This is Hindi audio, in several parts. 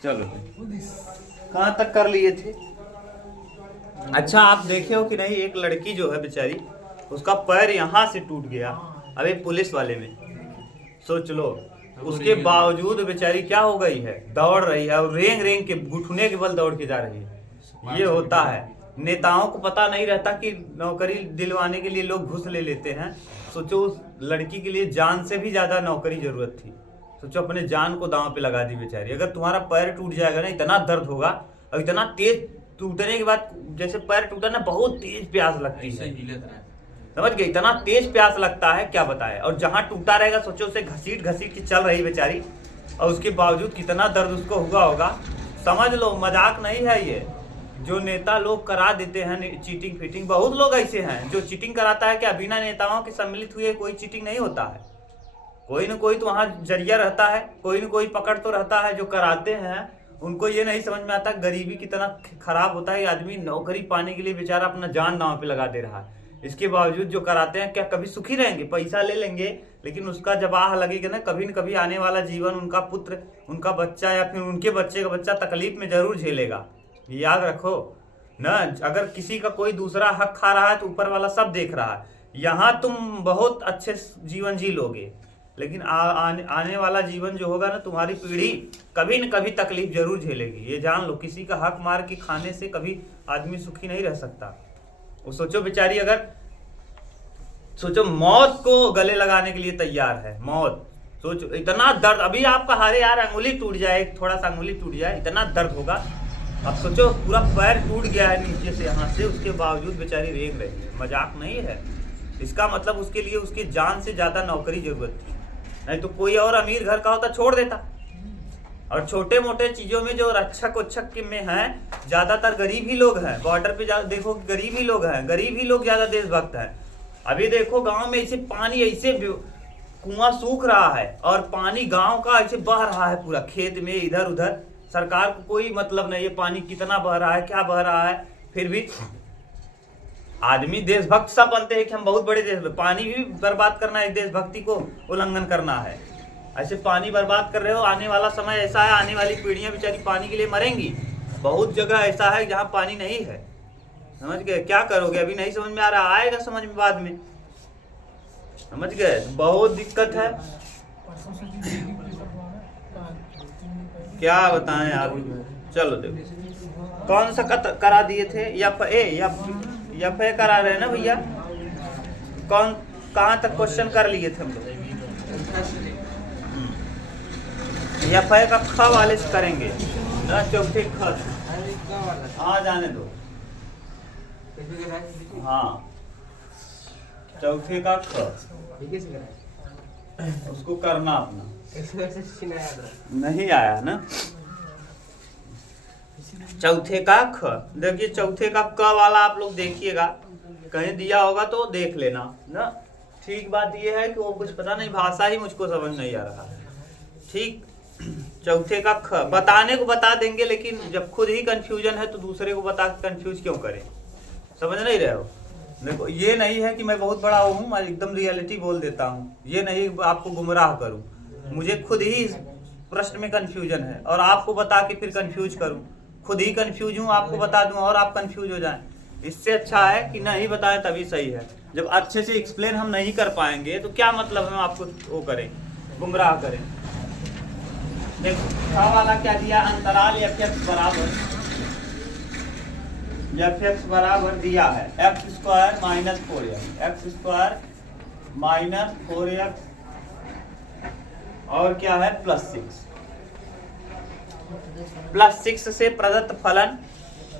चलो कहाँ तक कर लिए थे। अच्छा आप देखे हो कि नहीं, एक लड़की जो है बेचारी, उसका पैर यहाँ से टूट गया अबे पुलिस वाले में, सोच लो। उसके बावजूद बेचारी क्या हो गई है, दौड़ रही है और रेंग रेंग के घुटने के बल दौड़ के जा रही है। ये होता है, नेताओं को पता नहीं रहता कि नौकरी दिलवाने के लिए लोग घूस ले लेते हैं। सोचो उस लड़की के लिए जान से भी ज्यादा नौकरी जरूरत थी। सोचो अपने जान को दांव पे लगा दी बेचारी। अगर तुम्हारा पैर टूट जाएगा ना, इतना दर्द होगा और इतना तेज टूटने के बाद, जैसे पैर टूटा ना, बहुत तेज प्यास लगती है, समझ गए, इतना तेज प्यास लगता है क्या बताए। और जहां टूटा रहेगा सोचो, उसे घसीट घसीट के चल रही बेचारी, और उसके बावजूद कितना दर्द उसको हुआ होगा। समझ लो मजाक नहीं है ये। जो नेता लोग करा देते हैं चीटिंग फिटिंग, बहुत लोग ऐसे हैं जो चीटिंग कराता है। क्या बिना नेताओं के सम्मिलित हुए कोई चीटिंग नहीं होता है? कोई ना कोई तो वहां जरिया रहता है, कोई ना कोई पकड़ तो रहता है। जो कराते हैं उनको ये नहीं समझ में आता गरीबी कितना खराब होता है। आदमी नौकरी पाने के लिए बेचारा अपना जान दांव पे लगा दे रहा है। इसके बावजूद जो कराते हैं, क्या कभी सुखी रहेंगे? पैसा ले लेंगे, लेकिन उसका जब आह लगेगा ना, कभी न कभी आने वाला जीवन उनका पुत्र, उनका बच्चा या फिर उनके बच्चे का बच्चा तकलीफ में जरूर झेलेगा। याद रखो ना, अगर किसी का कोई दूसरा हक खा रहा है तो ऊपर वाला सब देख रहा है। यहाँ तुम बहुत अच्छे जीवन जी लोगे, लेकिन आने वाला जीवन जो होगा ना, तुम्हारी पीढ़ी कभी न कभी तकलीफ जरूर झेलेगी। ये जान लो, किसी का हक मार के खाने से कभी आदमी सुखी नहीं रह सकता। वो सोचो बेचारी, अगर सोचो मौत को गले लगाने के लिए तैयार है, मौत। सोचो इतना दर्द, अभी आपका हारे यार अंगुली टूट जाए, थोड़ा सा अंगुली टूट जाए, इतना दर्द होगा। अब सोचो पूरा पैर टूट गया है नीचे से यहाँ से, उसके बावजूद बेचारी रेंग रही है। मजाक नहीं है। इसका मतलब उसके लिए उसकी जान से ज्यादा नौकरी जरूरत थी, नहीं तो कोई और अमीर घर का होता छोड़ देता। और छोटे मोटे चीजों में जो रक्षक उच्छक में है, ज्यादातर गरीब ही लोग हैं। बॉर्डर पे देखो गरीब ही लोग हैं, गरीब ही लोग ज्यादा देशभक्त हैं। अभी देखो गांव में ऐसे पानी, ऐसे कुआं सूख रहा है और पानी गांव का ऐसे बह रहा है पूरा खेत में इधर उधर। सरकार को कोई मतलब नहीं है पानी कितना बह रहा है, क्या बह रहा है। फिर भी आदमी देशभक्त सब बनते हैं कि हम बहुत बड़े देश, पानी भी बर्बाद करना है, देशभक्ति को उल्लंघन करना है। ऐसे पानी बर्बाद कर रहे हो। आने वाला समय ऐसा है, आने वाली पीढ़ियां बेचारी पानी के लिए मरेंगी। बहुत जगह ऐसा है जहां पानी नहीं है, समझ गए। क्या करोगे? अभी नहीं समझ में आ रहा, आएगा समझ में बाद में, समझ गए। बहुत दिक्कत है, क्या बताएं यार। चलो देखो कौन सा करा दिए थे, या फे करा रहे हैं ना भैया। कौन कहाँ तक क्वेश्चन कर लिए थे हम लोग? या फे का ख वाले से करेंगे ना, चौथे ख। हाँ जाने दो, हाँ चौथे का ख उसको करना अपना। नहीं आया ना। चौथे का ख देखिए, चौथे का क वाला आप लोग देखिएगा, कहीं दिया होगा तो देख लेना ना। ठीक बात यह है कि वो कुछ पता नहीं, भाषा ही मुझको समझ नहीं आ रहा। ठीक, चौथे का ख बताने को बता देंगे, लेकिन जब खुद ही कंफ्यूजन है तो दूसरे को बता के कंफ्यूज क्यों करें? समझ नहीं रहे हो? देखो ये नहीं है कि मैं बहुत बड़ा हूँ, मैं एकदम रियलिटी बोल देता हूँ। ये नहीं आपको गुमराह करूँ, मुझे खुद ही इस प्रश्न में कंफ्यूजन है और आपको बता के फिर कंफ्यूज करूँ। खुद ही कंफ्यूज हूँ, आपको बता दूं और आप कंफ्यूज हो जाएं। इससे अच्छा है कि नहीं बताएं, तभी सही है। जब अच्छे से एक्सप्लेन हम नहीं कर पाएंगे तो क्या मतलब हम आपको वो करें, गुमराह करें। देखो ख वाला क्या दिया, अंतराल f(x) बराबर दिया है x² minus 4x, x² minus 4x, और क्या है +6 से प्रदत्त फलन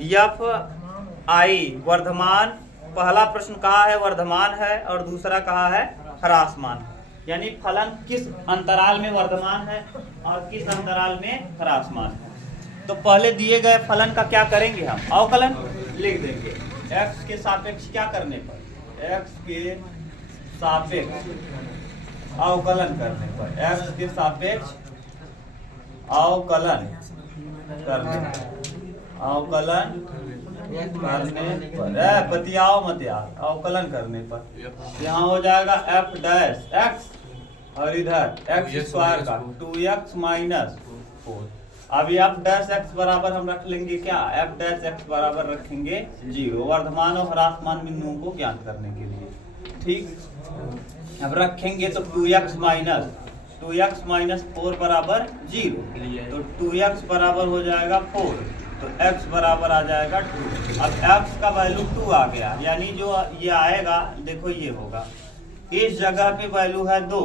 f(i) वर्धमान। पहला प्रश्न कहा है वर्धमान है और दूसरा कहा है ह्रासमान, यानी फलन किस अंतराल में वर्धमान है और किस अंतराल में ह्रासमान है। तो पहले दिए गए फलन का क्या करेंगे, हम अवकलन लिख देंगे। x के सापेक्ष क्या करने पर, x के सापेक्ष अवकलन करने पर, x के सापेक्ष अवकलन करने पर, बतियाओ मत यार, अवकलन करने पर यहाँ हो जाएगा f' x और इधर x² का 2x माइनस 4। अब एफ डैश एक्स बराबर हम रख लेंगे क्या, एफ डैश एक्स बराबर रखेंगे 0, वर्धमान और ह्रासमान बिंदुओं को ज्ञात करने के लिए। ठीक, अब रखेंगे तो 2x माइनस 4 बराबर 0, तो 2x बराबर हो जाएगा 4, तो x बराबर आ जाएगा 2। अब x का वैल्यू 2 आ गया, यानी जो ये आएगा देखो ये होगा, इस जगह पे वैल्यू है 2,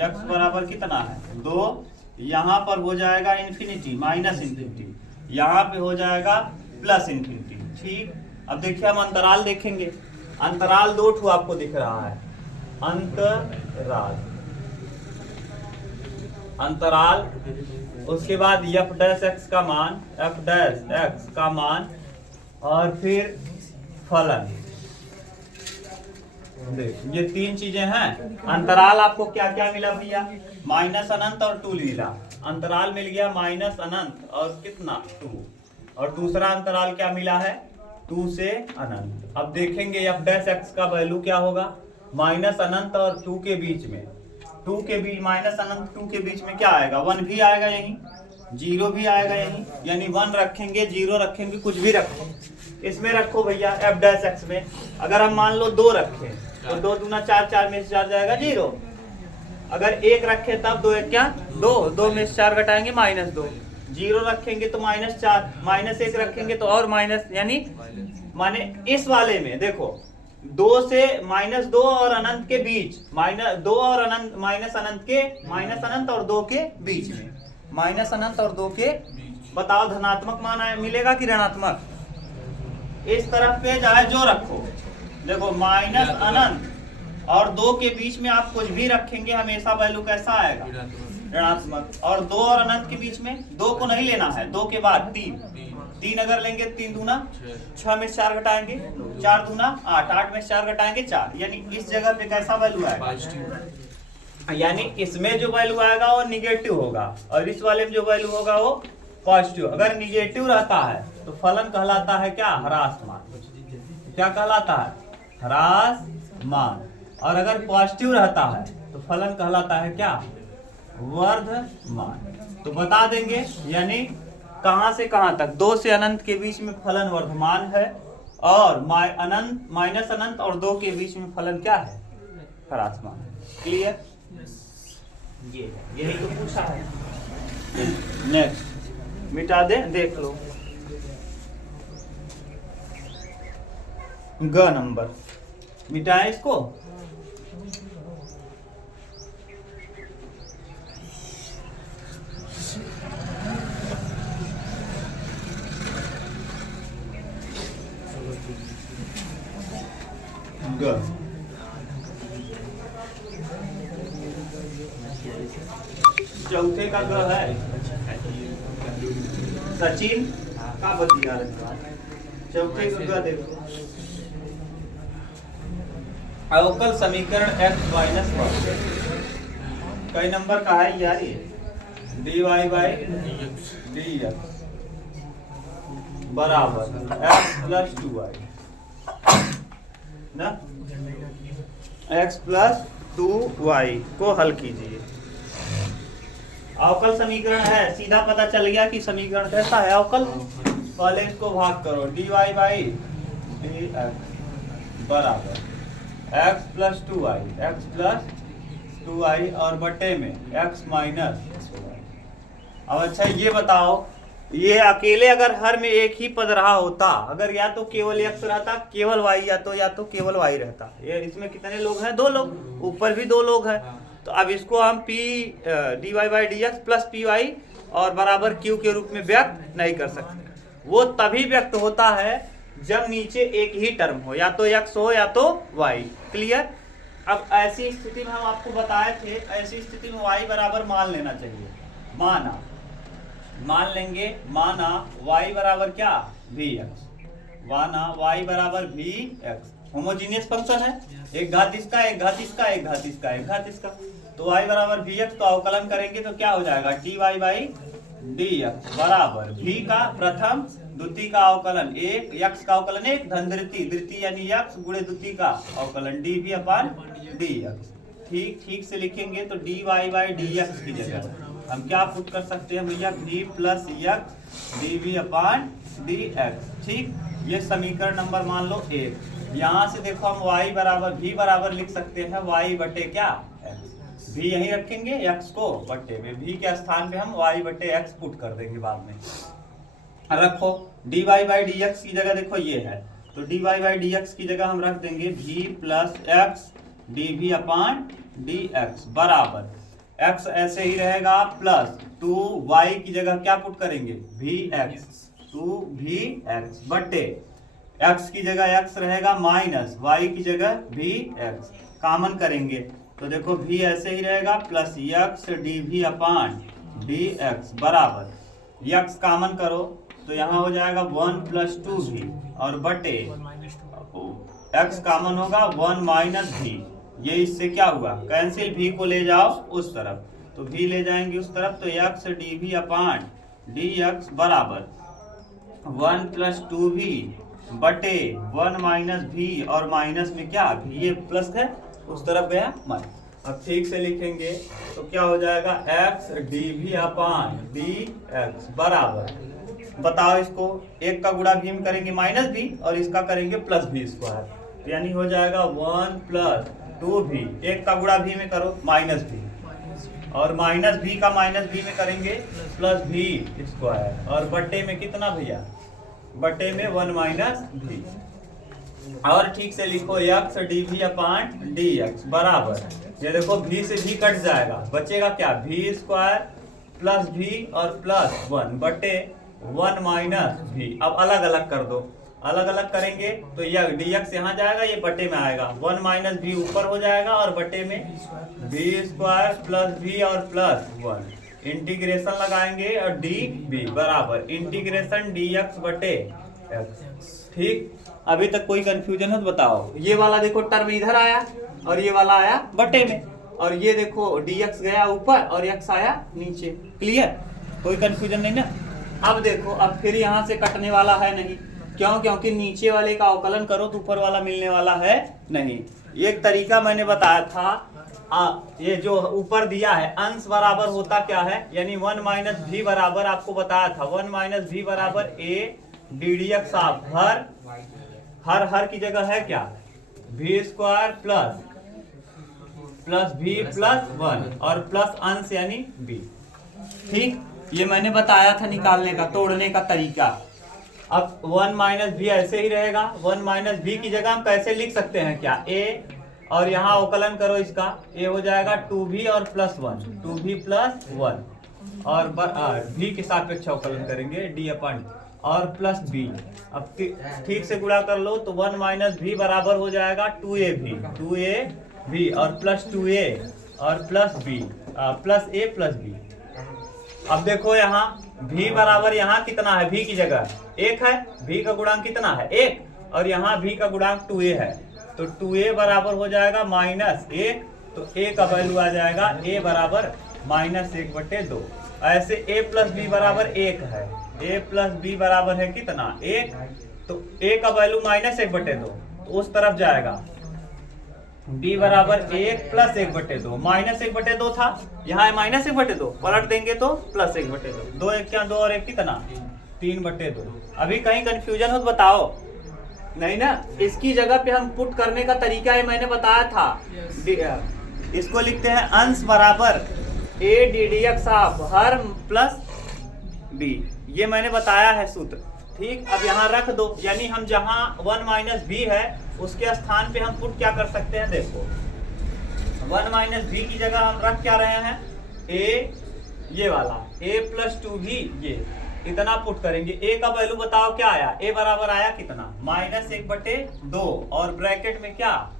x बराबर कितना है 2, यहाँ पर हो जाएगा इन्फिनिटी माइनस इन्फिनिटी, यहाँ पे हो जाएगा प्लस इन्फिनिटी। ठीक, अब देखिए हम अंतराल देखेंगे, अंतराल 2 ठो आपको दिख रहा है, अंतराल, उसके बाद एफ डैश एक्स का मान, और फिर फलन। देख ये 3 चीजें हैं। अंतराल आपको क्या क्या मिला भैया, माइनस अनंत और 2 मिला, अंतराल मिल गया माइनस अनंत और कितना 2, और दूसरा अंतराल क्या मिला है 2 से अनंत। अब देखेंगे एफ डैश एक्स का वैल्यू क्या होगा, माइनस अनंत और 2 के बीच में, 2 के बीच माइनस अनंत 2 के बीच में क्या आएगा, 1 भी आएगा यहीं, 0 भी आएगा यहीं, यानी 1 रखेंगे 0 रखेंगे कुछ भी रखो, इसमें रखो भैया एफ डैश एक्स में। अगर हम मान लो 2 रखें तो 2 दूना 4, 4 में से 4 जाएगा 0, अगर 1 रखे तब 2 1 क्या 2, 2 में से 4 घटाएंगे -2, 0 रखेंगे तो -4, -1 रखेंगे तो और माइनस, यानी माने इस वाले में देखो 2 से -2 और अनंत के बीच, -2 और अनंत, माइनस अनंत और 2 के बीच में, माइनस अनंत और 2 के, बताओ धनात्मक मान मिलेगा कि ऋणात्मक, इस तरफ पे जाए जो रखो, देखो माइनस अनंत और 2 के बीच में आप कुछ भी रखेंगे हमेशा वैल्यू कैसा आएगा ऋणात्मक, और 2 और अनंत के बीच में 2 को नहीं लेना है, 2 के बाद 3 अगर लेंगे 3 दूना 6 में से 4 घटाएंगे 4 दूना 8, 8 में से 4 घटाएंगे 4, यानी इस जगह पे कैसा वैल्यू आएगा, यानी इसमें जो वैल्यू आएगा वो निगेटिव होगा और इस वाले में जो वैल्यू होगा वो पॉजिटिव। अगर निगेटिव रहता है तो फलन कहलाता है क्या, ह्रासमान। क्या कहलाता है, ह्रासमान। और अगर पॉजिटिव रहता है तो फलन कहलाता है क्या, वर्धमान। तो बता देंगे यानी कहां से कहां तक, 2 से अनंत के बीच में फलन वर्धमान है, और अनंत माइनस अनंत और 2 के बीच में फलन क्या है, ह्रासमान। क्लियर, ये यही तो पूछा है। नेक्स्ट मिटा दे, देख लो ग नंबर, मिटाएं इसको। ग चौथे का ग है, सचिन का बतिया रखा, चौथे का ग देखो, अवकल समीकरण x माइनस 1 कई नंबर का है यार ये, dy बाई dx बराबर x प्लस 2y ना, x प्लस 2y को हल कीजिए। अवकल समीकरण है, सीधा पता चल गया कि समीकरण कैसा है अवकल। पहले इसको भाग करो, dy बाई dx बराबर x प्लस 2y और बटे में x माइनस। अब अच्छा ये बताओ, ये अकेले अगर हर में एक ही पद रहा होता, अगर या तो केवल x रहता केवल y, या तो केवल y रहता, ये इसमें कितने लोग हैं, 2 लोग, ऊपर भी 2 लोग हैं। तो अब इसको हम dy by dx plus py और बराबर q के रूप में व्यक्त नहीं कर सकते। वो तभी व्यक्त होता है जब नीचे एक ही टर्म हो, या तो x हो या तो y। क्लियर। अब ऐसी स्थिति में हम आपको बताए थे, ऐसी स्थिति में y बराबर मान लेना चाहिए। मान लेंगे, माना y बराबर क्या, vx, माना y बराबर vx। होमोजीनियस फंक्शन है, एक घात इसका एक घात इसका एक घात इसका एक घात इसका, तो y बराबर vx, तो अवकलन करेंगे तो क्या हो जाएगा, dy बाई dx बराबर v का प्रथम द्वितीय का अवकलन 1, x का अवकलन 1 धन द्वितीय यानी x गुणे द्वितीय का अवकलन dv अपॉन dx। ठीक से लिखेंगे तो dy बाई dx की जगह हम क्या पुट कर सकते हैं भैया, v प्लस यक्स dv अपान dx। ठीक, ये समीकरण नंबर मान लो 1। यहाँ से देखो हम y बराबर v बराबर लिख सकते हैं y बटे क्या x, v यहीं रखेंगे x को बटे में, v के स्थान पे हम y बटे x पुट कर देंगे बाद में। रखो dy बाई dx की जगह देखो ये है, तो dy बाई dx की जगह हम रख देंगे v प्लस एक्स dv अपान dx बराबर x ऐसे ही रहेगा प्लस 2y की जगह क्या पुट करेंगे vx, 2vx बटे x की जगह x रहेगा माइनस y की जगह vx, कॉमन करेंगे तो देखो v ऐसे ही रहेगा प्लस x dv अपान dx बराबर x कॉमन करो तो यहाँ हो जाएगा 1 प्लस 2v और बटे x कॉमन होगा 1 माइनस v, ये इससे क्या हुआ कैंसिल, v को ले जाओ उस तरफ तो v ले जाएंगे उस तरफ, तो x dv अपान dx बराबर 1 प्लस 2v बटे 1 माइनस v, और माइनस में क्या v ये प्लस है उस तरफ गया माइनस। अब ठीक से लिखेंगे तो क्या हो जाएगा x dv अपान dx बराबर, बताओ इसको एक का गुणा भी हम करेंगे माइनस भी और इसका करेंगे प्लस भी स्क्वायर, यानी हो जाएगा 1 प्लस 2v, एक का गुणा भी में करो माइनस भी, और माइनस भी का माइनस भी में करेंगे प्लस भी स्क्वायर, और बट्टे में कितना भैया, बट्टे में 1 माइनस भी। और ठीक से लिखो x dv अपान dx बराबर, ये देखो v से v कट जाएगा, बचेगा क्या v स्क्वायर प्लस v और प्लस 1 बटे 1 माइनस v। अब अलग अलग कर दो, अलग अलग करेंगे तो यह dx यहाँ जाएगा, ये बटे में आएगा, 1 माइनस v ऊपर हो जाएगा और बटे में v स्क्वायर प्लस v और प्लस 1, इंटीग्रेशन लगाएंगे और dv बराबर इंटीग्रेशन dx बटे x। ठीक, अभी तक कोई कंफ्यूजन हो तो बताओ। ये वाला देखो टर्म इधर आया और ये वाला आया बटे में, और ये देखो dx गया ऊपर और x आया नीचे, क्लियर, कोई कंफ्यूजन नहीं ना। अब देखो अब फिर यहाँ से कटने वाला है नहीं, क्यों, क्योंकि नीचे वाले का अवकलन करो तो ऊपर वाला मिलने वाला है नहीं। एक तरीका मैंने बताया था, ये जो ऊपर दिया है अंश बराबर होता क्या है, यानी 1 माइनस भी बराबर आपको बताया था 1 माइनस भी बराबर a ddx ऑफ हर की जगह है क्या v square plus v plus 1 और प्लस अंश यानी b। ठीक, ये मैंने बताया था निकालने का, तोड़ने का तरीका। अब 1 माइनस भी ऐसे ही रहेगा, 1 माइनस भी की जगह हम कैसे लिख सकते हैं क्या a, और यहाँ अवकलन करो इसका, a हो जाएगा 2v और प्लस 1, 2v प्लस 1 और v के सापेक्ष अवकलन करेंगे d अपन और प्लस b। अब ठीक से गुणा कर लो तो 1 माइनस भी बराबर हो जाएगा 2ab और प्लस 2a और plus b plus a plus b। अब देखो यहाँ v बराबर यहाँ कितना है, v की जगह 1 है, v का गुणांक कितना है 1, और यहाँ v का गुणांक 2a है, तो 2a बराबर हो जाएगा माइनस 1, तो a का वैल्यू आ जाएगा a बराबर माइनस 1 बटे 2। ऐसे a प्लस b बराबर 1 है, a प्लस b बराबर है कितना 1, तो a का वैल्यू माइनस 1 बटे 2, तो उस तरफ जाएगा b बराबर 1 प्लस 1 बटे 2, माइनस 1 बटे 2 था, यहाँ है माइनस 1 बटे 2, पलट देंगे तो प्लस 1 बटे 2, 2 1 क्या 2 और 1 कितना 3 बटे 2। अभी कहीं कंफ्यूजन हो तो बताओ, नहीं ना। इसकी जगह पे हम पुट करने का तरीका है मैंने बताया था, इसको लिखते हैं अंश बराबर a ddx of her plus b, ये मैंने बताया है सूत्र। ठीक, अब यहाँ रख दो, यानी हम जहाँ 1 माइनस भी है उसके स्थान पे हम पुट क्या कर सकते हैं, देखो 1 माइनस भी की जगह हम रख क्या रहे हैं a, ये वाला a प्लस 2v, ये इतना पुट करेंगे। a का वैल्यू बताओ क्या आया, a बराबर आया कितना माइनस 1 बटे 2 और ब्रैकेट में क्या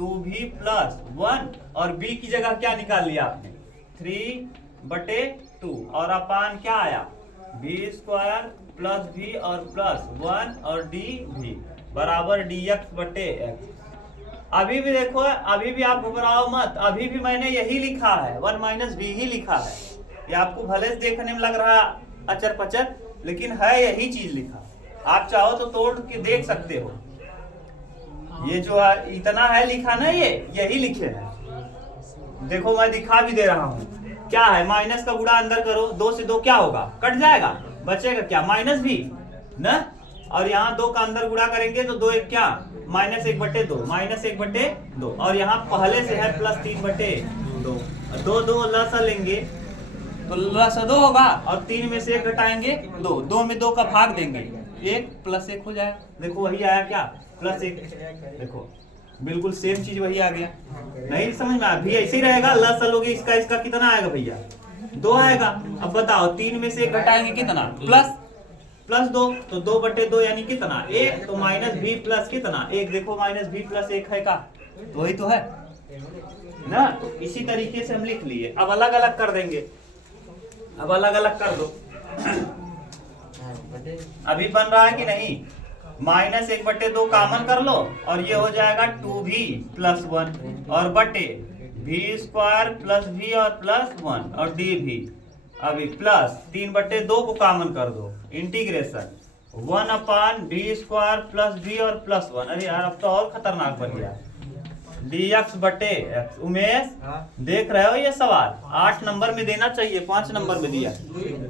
2v प्लस 1, और b की जगह क्या निकाल लिया आपने 3 बटे 2, और अपान क्या आया v स्क्वायर प्लस v और प्लस 1 और dv बराबर dx बटे x। अभी भी देखो, अभी भी आप घबराओ मत, अभी भी मैंने यही लिखा है 1 माइनस v ही लिखा है। ये आपको भले से देखने में लग रहा अचर पचर, लेकिन है यही चीज लिखा। आप चाहो तो तोड़ के देख सकते हो, ये जो इतना है लिखा ना, ये यही लिखे है। देखो मैं दिखा भी दे रहा हूँ, क्या है, माइनस का गुणा अंदर करो, 2 से 2 क्या होगा, कट जाएगा, बचेगा क्या, माइनस भी ना। और यहाँ 2 का अंदर गुणा करेंगे तो 2 एक क्या, -1/2, -1/2। और यहाँ पहले से है +3/2, 2 2 लसा लेंगे तो लसा 2 होगा, और 3 में से 1 घटाएंगे 2, 2 में 2 का भाग देंगे, 1 + 1 हो जाएगा। देखो वही आया क्या, +1। देखो बिल्कुल सेम चीज वही आ गया। नहीं समझ में आया, भी ऐसे ही रहेगा, लस लोगे इसका कितना आएगा भैया, 2 आएगा। अब बताओ 3 में से 1 घटाएंगे कितना, +2, तो 2/2 यानी कितना, 1। तो -b प्लस कितना, 1। देखो -b + 1 है का, तो वही तो है ना। तो इसी तरीके से हम लिख लिए। अब अलग अलग कर देंगे, अब अलग अलग कर दो। अभी बन रहा है कि नहीं, -1/2 कॉमन कर लो, और ये हो जाएगा 2v + 1 और बटे v² + v और +1 और dv। अभी प्लस 3/2 को कॉमन कर दो, इंटीग्रेशन 1/v² + v और +1। अरे यार अब तो और खतरनाक बन गया, dx/x। उमेश देख रहे हो ये सवाल 8 नंबर में देना चाहिए, 5 नंबर में दिया।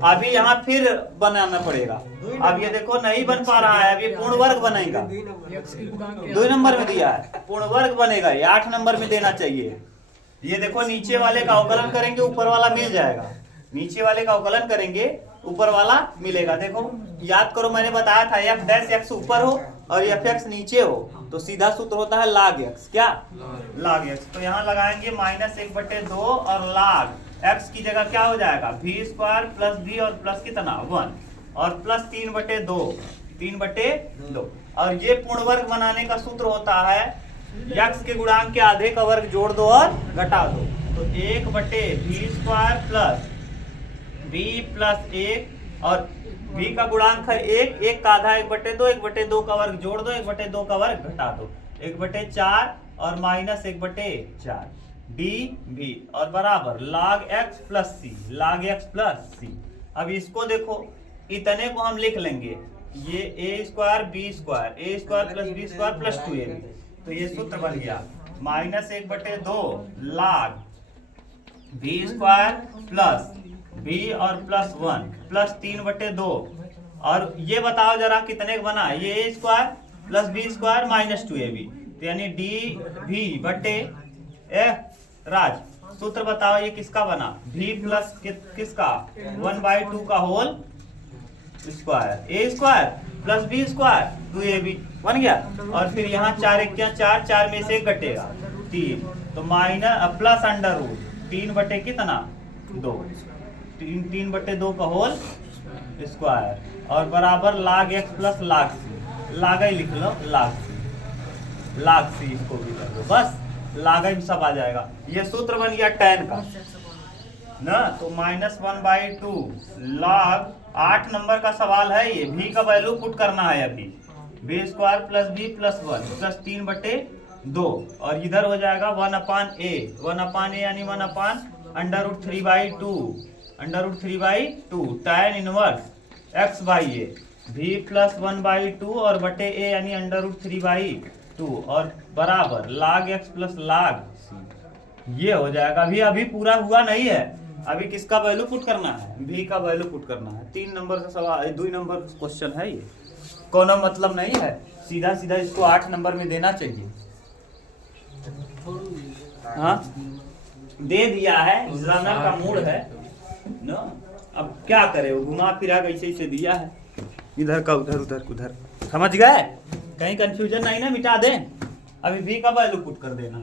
अभी यहाँ फिर बनाना पड़ेगा। अब ये देखो नहीं बन पा रहा है, अब ये पूर्ण वर्ग बनेगा, 2 नंबर में दिया है, पूर्ण वर्ग बनेगा, ये 8 नंबर में देना चाहिए। ये देखो नीचे वाले का अवकलन करेंगे ऊपर वाला मिल जाएगा, नीचे वाले का अवकलन करेंगे ऊपर वाला मिलेगा। देखो याद करो, मैंने बताया था f' ऊपर हो और f नीचे हो तो सीधा सूत्र होता है log x। क्या, log x। तो यहाँ लगाएंगे -1/2 और log x की जगह क्या हो जाएगा, v² + v और प्लस कितना 1 और +3/2, 3/2। और ये पूर्ण वर्ग बनाने का सूत्र होता है x के गुणांक के आधे का वर्ग जोड़ दो और घटा दो, तो 1/v² + v + 1 और v का गुणांक है 1, 1 का आधा 1/2, 1/2 का वर्ग जोड़ दो, 1/2 का वर्ग घटा दो, 1/4 और -1/4 dv और बराबर log x + c, log x + c। अब इसको देखो, इतने को हम लिख लेंगे, ये a² b² a² + b² + 2ab। तो ये सूत्र बन गया -1/2 log v² + v और +1 + 3/2। और ये बताओ जरा कितने का बना, ये a² + b² - 2ab, तो यानी dv/, राज सूत्र बताओ ये किसका बना, v प्लस किसका 1/2 का whole square, a² + b² 2ab बन गया। और फिर यहाँ 4 1 4, 4 में से 1 घटेगा 3, तो प्लस √ 3 कितना 2, 3/2 का होल स्क्वायर और बराबर log x + log c। log ही लिख लो, log c इसको भी कर दो, बस log ही सब आ जाएगा। ये सूत्र बन गया tan का ना। तो -1/2 log 8 नंबर का सवाल है ये, v का वैल्यू पुट करना है अभी, v² + v + 1 + 3/2 और इधर हो जाएगा 1/a, 1/a यानी 1/√3/2, √3/2 tan इनवर्स x/a, v + 1/2 और बटे a यानी √3/2 और बराबर log x + log c। ये हो जाएगा। अभी पूरा हुआ नहीं है, अभी किसका वैल्यू पुट करना है, v का वैल्यू पुट करना है। 3 नंबर का सवाल, 2 नंबर क्वेश्चन है ये, कोनो मतलब नहीं है, सीधा सीधा इसको 8 नंबर में देना चाहिए। हाँ दे दिया है, एग्जामिनर का मूड है ना, अब क्या करे, वो घुमा फिरा कैसे दिया है, इधर का उधर, उधर उधर, समझ गए, कहीं कंफ्यूजन नहीं ना, मिटा दें। अभी v का वैल्यू पुट कर देना।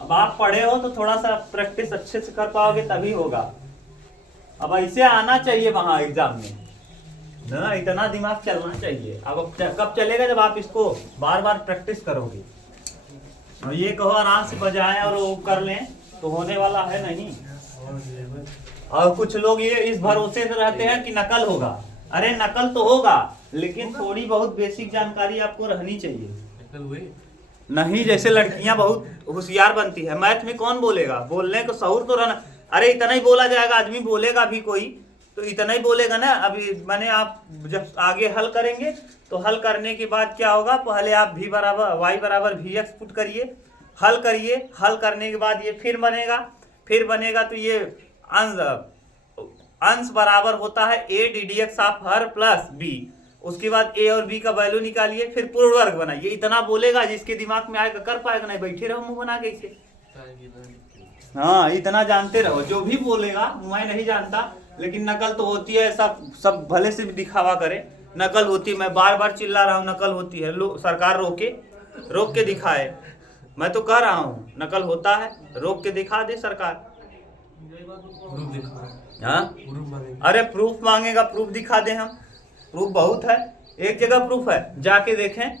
अब आप पढ़े हो तो थोड़ा सा प्रैक्टिस अच्छे से कर पाओगे तभी होगा। अब ऐसे आना चाहिए वहां एग्जाम में ना, इतना दिमाग चलना चाहिए। अब कब चलेगा, जब आप इसको बार बार प्रैक्टिस करोगे। और ये कहो आराम से बजाएं और वो कर लें तो होने वाला है नहीं। और कुछ लोग ये इस भरोसे से रहते हैं कि नकल होगा, अरे नकल तो होगा लेकिन थोड़ी बहुत बेसिक जानकारी आपको रहनी चाहिए। नहीं जैसे लड़कियां बहुत होशियार बनती है, मैथ में कौन बोलेगा, बोलने को शऊर तो रहना, अरे इतना ही बोला जाएगा, आदमी बोलेगा भी कोई तो इतना ही बोलेगा ना। अभी मैंने आप जब आगे हल करेंगे तो हल करने के बाद क्या होगा, पहले आप y = vx पुट करिए, हल करिए, हल करने के बाद ये फिर बनेगा, फिर बनेगा तो ये अंश बराबर होता है a ddx of her plus b। उसके बाद a और b का वैल्यू निकालिए, फिर पूर्ण वर्ग बनाइए। इतना बोलेगा, जिसके दिमाग में आएगा कर पाएगा, नहीं बैठे रहो मुंह बना के इसे। हाँ, इतना जानते रहो, जो भी बोलेगा मैं नहीं जानता, लेकिन नकल तो होती है। सब भले से भी दिखावा करे, नकल होती है। मैं बार बार चिल्ला रहा हूँ, नकल होती है। सरकार रोक के दिखाए। मैं तो कह रहा हूँ नकल होता है, रोक के दिखा दे सरकार। हाँ, अरे प्रूफ मांगेगा, प्रूफ दिखा दे हम। प्रूफ बहुत है, एक जगह प्रूफ है, जाके देखें,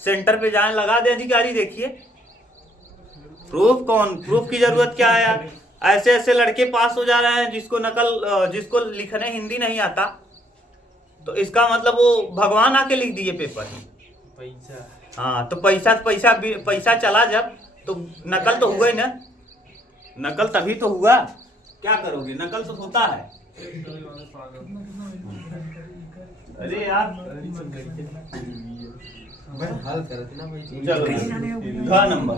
सेंटर पे जाएं, लगा दे अधिकारी, देखिए प्रूफ की जरूरत क्या है यार। ऐसे ऐसे लड़के पास हो जा रहे हैं जिसको लिखने हिंदी नहीं आता, तो इसका मतलब वो भगवान आके लिख दिए पेपर। पैसा, हाँ, तो पैसा चला जब, तो नकल तो हुआ ही ना। नकल तभी तो हुआ, क्या करोगे, नकल तो होता है। अरे यार चलो, घ नंबर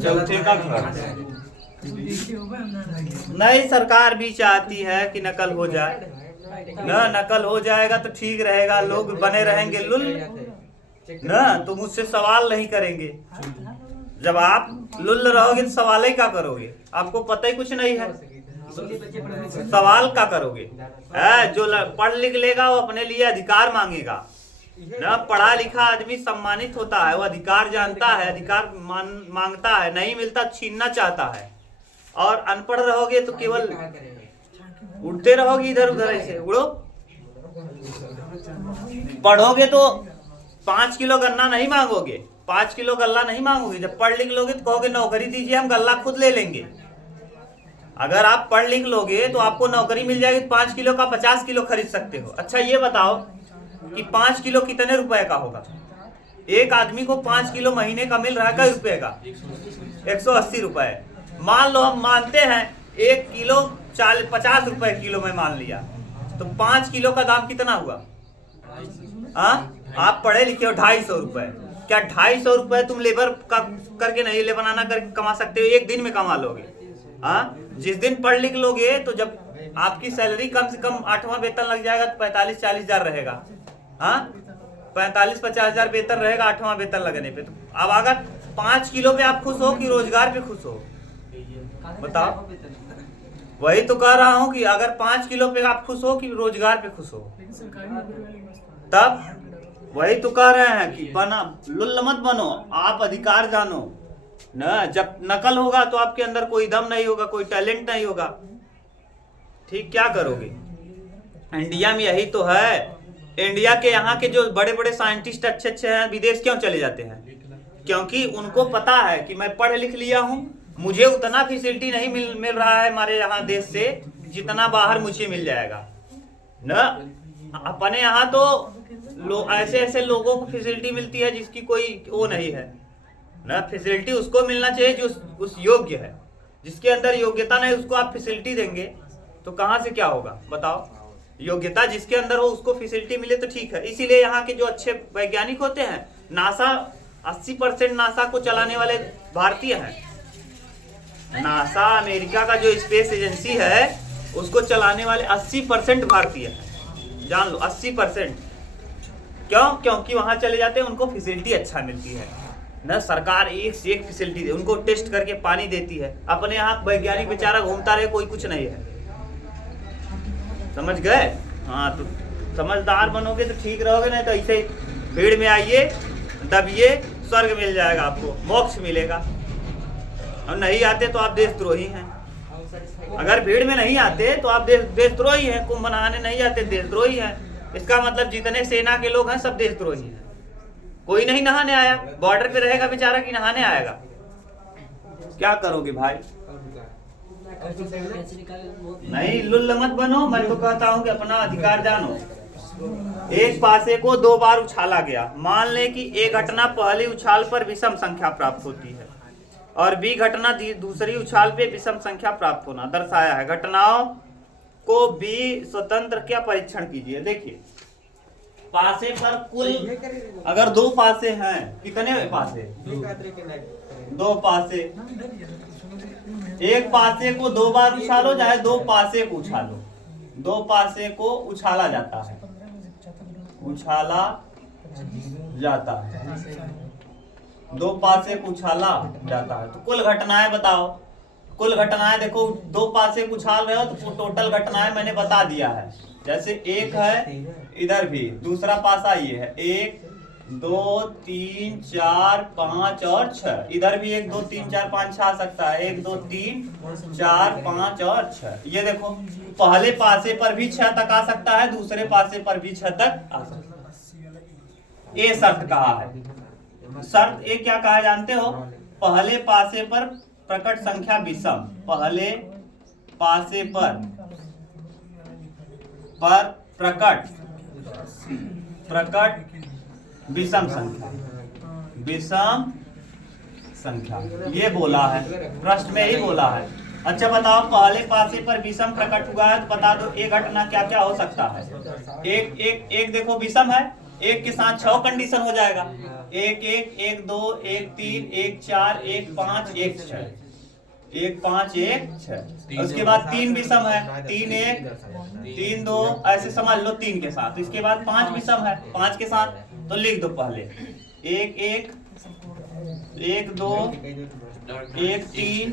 चौथे का घर। नहीं, सरकार भी चाहती है कि नकल हो जाए ना। नकल हो जाएगा तो ठीक रहेगा, लोग बने रहेंगे लुल ना, तो मुझसे सवाल नहीं करेंगे। जब आप लुल रहोगे तो सवाल ही क्या करोगे? आपको पता ही कुछ नहीं है, सवाल क्या करोगे? जो पढ़ लिख लेगा वो अपने लिए अधिकार मांगेगा ना। पढ़ा लिखा आदमी सम्मानित होता है, वो अधिकार जानता है, अधिकार मांगता है, नहीं मिलता छीनना चाहता है। और अनपढ़ रहोगे तो केवल उड़ते रहोगे इधर उधर, ऐसे उड़ो। पढ़ोगे तो 5 किलो गन्ना नहीं मांगोगे, 5 किलो गल्ला नहीं मांगोगे। जब पढ़ लिख लोगे तो कहोगे नौकरी दीजिए, हम गल्ला खुद ले लेंगे। अगर आप पढ़ लिख लोगे तो आपको नौकरी मिल जाएगी, 5 किलो का 50 किलो खरीद सकते हो। अच्छा ये बताओ कि 5 किलो कितने रुपए का होगा? एक आदमी को 5 किलो महीने का मिल रहा है, कई रुपए का? 180 रुपए। मान लो, हम मानते हैं 1 किलो 50 रुपए किलो में मान लिया, तो 5 किलो का दाम कितना हुआ? आप पढ़े लिखे हो, 250 रुपए। क्या 250 रुपए तुम लेबर का करके नहीं, ले बनाना करके कमा सकते हो? एक दिन में कमा लोगे। जिस दिन पढ़ लिख लोगे तो जब आपकी सैलरी कम से कम 8वां वेतन लग जाएगा तो 45-40 हजार रहेगा। 45-50 हजार वेतन रहेगा 8वां वेतन लगने पे। तो अब अगर 5 किलो पे आप खुश हो कि रोजगार पे खुश हो? बताओ। वही तो कह रहा हूँ कि अगर 5 किलो पे आप खुश हो कि रोजगार पे खुश हो? तब वही तो कह रहे हैं कि लुल्ल मत बनो, आप अधिकार जानो ना। जब नकल होगा तो आपके अंदर कोई दम नहीं होगा, कोई टैलेंट नहीं होगा। ठीक, क्या करोगे? इंडिया में यही तो है। इंडिया के यहाँ के जो बड़े बड़े साइंटिस्ट अच्छे हैं, विदेश क्यों चले जाते हैं? क्योंकि उनको पता है कि मैं पढ़ लिख लिया हूँ, मुझे उतना फैसिलिटी नहीं मिल रहा है हमारे यहाँ देश से जितना बाहर मुझे मिल जाएगा ना। अपने यहाँ तो ऐसे लोगों को फैसिलिटी मिलती है जिसकी कोई वो नहीं है ना। फैसिलिटी उसको मिलना चाहिए जो उस योग्य है। जिसके अंदर योग्यता नहीं उसको आप फैसिलिटी देंगे तो कहाँ से क्या होगा बताओ? योग्यता जिसके अंदर हो उसको फैसिलिटी मिले तो ठीक है। इसीलिए यहाँ के जो अच्छे वैज्ञानिक होते हैं, नासा 80% नासा को चलाने वाले भारतीय हैं। नासा अमेरिका का जो स्पेस एजेंसी है उसको चलाने वाले 80% भारतीय हैं। जान लो 80%। क्यों? क्योंकि वहां चले जाते हैं, उनको फैसिलिटी अच्छा मिलती है ना। सरकार एक से एक फैसिलिटी दे, उनको टेस्ट करके पानी देती है। अपने यहाँ वैज्ञानिक बेचारा घूमता रहे, कोई कुछ नहीं है। समझ गए? हाँ, तो समझदार बनोगे तो ठीक रहोगे, नहीं तो ऐसे ही भीड़ में आइए, दबिए, स्वर्ग मिल जाएगा आपको, मोक्ष मिलेगा। और नहीं आते तो आप देशद्रोही हैं। अगर भीड़ में नहीं आते तो आप देशद्रोही हैं। कुंभ नहाने नहीं आते, देशद्रोही हैं। इसका मतलब जितने सेना के लोग हैं सब देशद्रोही हैं। कोई नहीं नहाने आया, बॉर्डर पे रहेगा बेचारा कि नहाने आएगा? क्या करोगे भाई? नहीं, लुल्ल मत बनो। मैं तो कहता हूँ कि अपना अधिकार जानो। एक पासे को 2 बार उछाला गया। मान ले कि एक घटना पहली उछाल पर विषम संख्या प्राप्त होती है और बी घटना दूसरी उछाल पे विषम संख्या प्राप्त होना दर्शाया है। घटनाओं को बी स्वतंत्र क्या परीक्षण कीजिए। देखिए पासे पर कुल अगर दो पासे हैं, कितने पासे? दो पासे। एक पासे को दो बार उछालो, चाहे दो पासे को उछालो, दो पासे को उछाला जाता है, उछाला जाता है, दो पासे को उछाला जाता है। तो कुल घटनाएं बताओ, कुल घटनाएं देखो, दो पासे को उछाल रहे हो तो टोटल घटनाएं मैंने बता दिया है। जैसे एक है, इधर भी दूसरा पासा ये है, 1 2 3 4 5 और 6, इधर भी 1 2 3 4 5 6 आ सकता है, 1 2 3 4 5 और 6। ये देखो, पहले पासे पर भी 6 तक आ सकता है, दूसरे पासे पर भी 6 तक आ सकता है। ये शर्त कहा है। शर्त ए क्या कहा जानते हो? पहले पासे पर प्रकट संख्या विषम, पहले पासे पर प्रकट विषम संख्या, विषम संख्या, ये बोला है प्रश्न में ही बोला है। अच्छा बताओ, पहले पासे पर विषम प्रकट हुआ है तो बता दो ये घटना क्या क्या हो सकता है। एक देखो विषम है, एक के साथ 6 कंडीशन हो जाएगा, 1 1 1 2 1 3 1 4 1 5 1 6, 1 5 1 6। उसके बाद 3 विषम है, 3 1 3 2, ऐसे समझ लो 3 के साथ। इसके बाद 5 विषम है, 5 के साथ, तो लिख दो पहले 1 1 1 2 1 3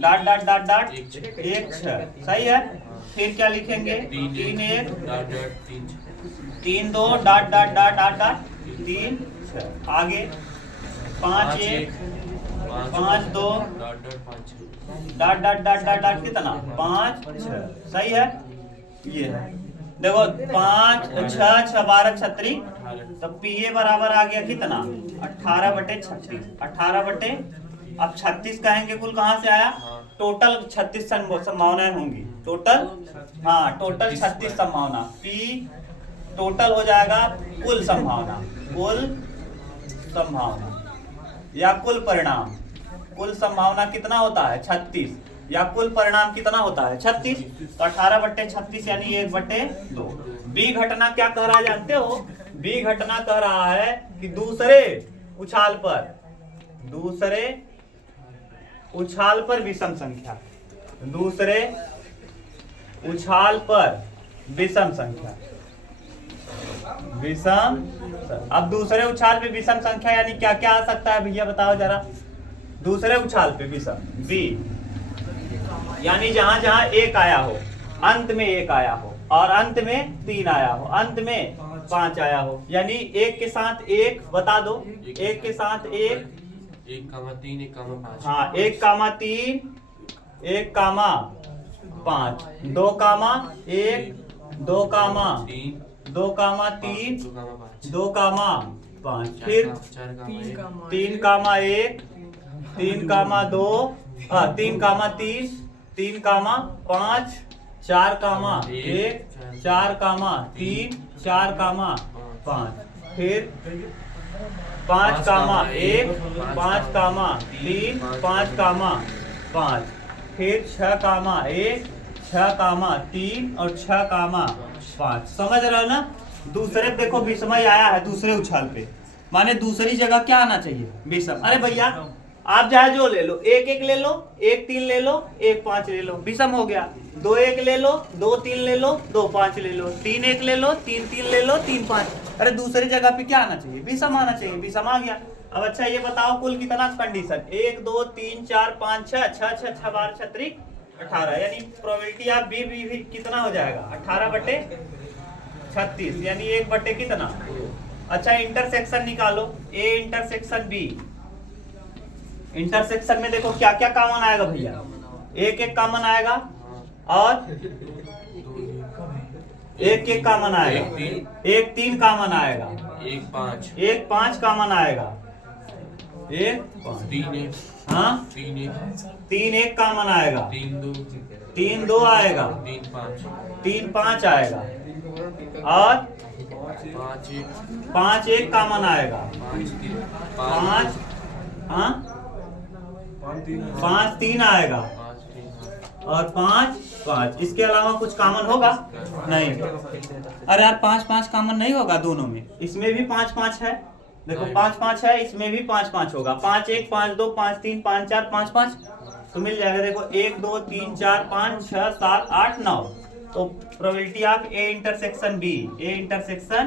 डॉट डॉट डॉट डॉट 1 6, सही है। फिर क्या लिखेंगे? 3 1 3 2 dot dot dot dot dot 3 6। आगे 5 1 5 2 dot dot dot dot dot कितना? 5 6, सही है। ये है देखो 5 6 6 12 36, तो पीए बराबर आ गया कितना? 18/36, 18 अब 36 कहेंगे कुल कहाँ से आया? टोटल 36 संभावनाएं होंगी, टोटल, हाँ टोटल 36 संभावना। पी टोटल हो जाएगा कुल संभावना, कुल संभावना या कुल परिणाम। कुल संभावना कितना होता है? 36, या कुल परिणाम कितना होता है? 36, तो 18/36 यानी 1/2। बी घटना क्या कह रहा है जानते हो? बी घटना कह रहा है कि दूसरे उछाल पर विषम संख्या, दूसरे उछाल पर विषम संख्या, विषम। अब दूसरे उछाल पे विषम संख्या यानी क्या क्या आ सकता है भैया बताओ जरा? दूसरे उछाल पे विषम, बी यानी जहां जहां 1 आया हो, अंत में 1 आया हो, और अंत में 3 आया हो, अंत में 5 आया हो, यानी 1 के साथ 1 बता दो, 1 के साथ 1 1,3 1,5, हाँ 1,3 1,5, 2,1 2,3 2,3 2,5, फिर 3,1 3,2 3,3 3,5 4,1 4,3 4,5, फिर 5,1 5,3 5,5, फिर 6,1 6,3 और 6,5। समझ रहे हो ना? दूसरे देखो विषम आया है दूसरे उछाल पे, माने दूसरी जगह क्या आना चाहिए? विषम। अरे भैया आप चाहे जो ले लो, 1 1 ले लो, 1 3 ले लो, 1 5 ले लो, विषम हो गया। 2 1 ले लो, 2 3 ले लो, 2 5 ले लो, 3 1 ले लो, 3 3 ले लो, 3 5। अरे दूसरी जगह पे क्या आना चाहिए? विषम आना चाहिए, विषम आ गया। अब अच्छा ये बताओ कुल कितना कंडीशन? 1 2 3 4 5 6 6 6 6 12 36 18, यानी प्रोबेबिलिटी ऑफ बी भी कितना हो जाएगा? 18/36, यानी 1 कितना? अच्छा इंटरसेक्शन निकालो, ए इंटरसेक्शन बी। इंटरसेक्शन में देखो क्या क्या कॉमन आएगा भैया? 1 1 कॉमन आएगा, और 1 1 कॉमन आएगा, 1 3 कॉमन आएगा, 1 5 कॉमन आएगा, 1 5 3 1, हाँ 3 1 कॉमन आएगा, 3 2 आएगा, 3 5 आएगा, और 5 1 कॉमन आएगा, 5 हाँ 5 3 आएगा, और 5 5। इसके अलावा कुछ कॉमन होगा नहीं। अरे यार 5 5 कॉमन नहीं होगा दोनों में, इसमें भी 5 5 है, देखो 5 5 है, इसमें भी 5 5 होगा। 5 1 5 2 5 3 5 4 5 5 तो मिल जाएगा। देखो 1 2 3 4 5 6 7 8 9। तो probability of A intersection B, A intersection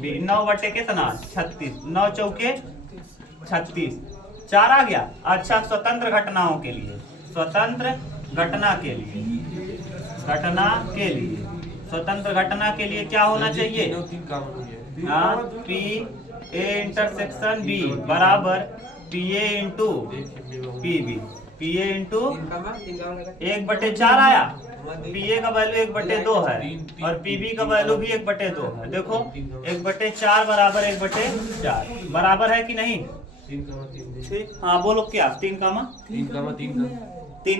B 9 बटे कितना 36, 9 चौके 36, 4 आ गया। अच्छा स्वतंत्र घटनाओं के लिए, स्वतंत्र घटना के लिए, घटना के लिए, स्वतंत्र घटना के लिए क्या होना चाहिए? तीन कॉमन हो गया। हाँ, पी ए इंटरसेक्शन बी बराबर P A into P B, P A into 1/4 आया। पी ए का वैल्यू 1/2 है और पी बी का वैल्यू भी 1/2 है। देखो 1/4 बराबर 1/4 बराबर है कि नहीं? 3 हाँ बोलो क्या? 3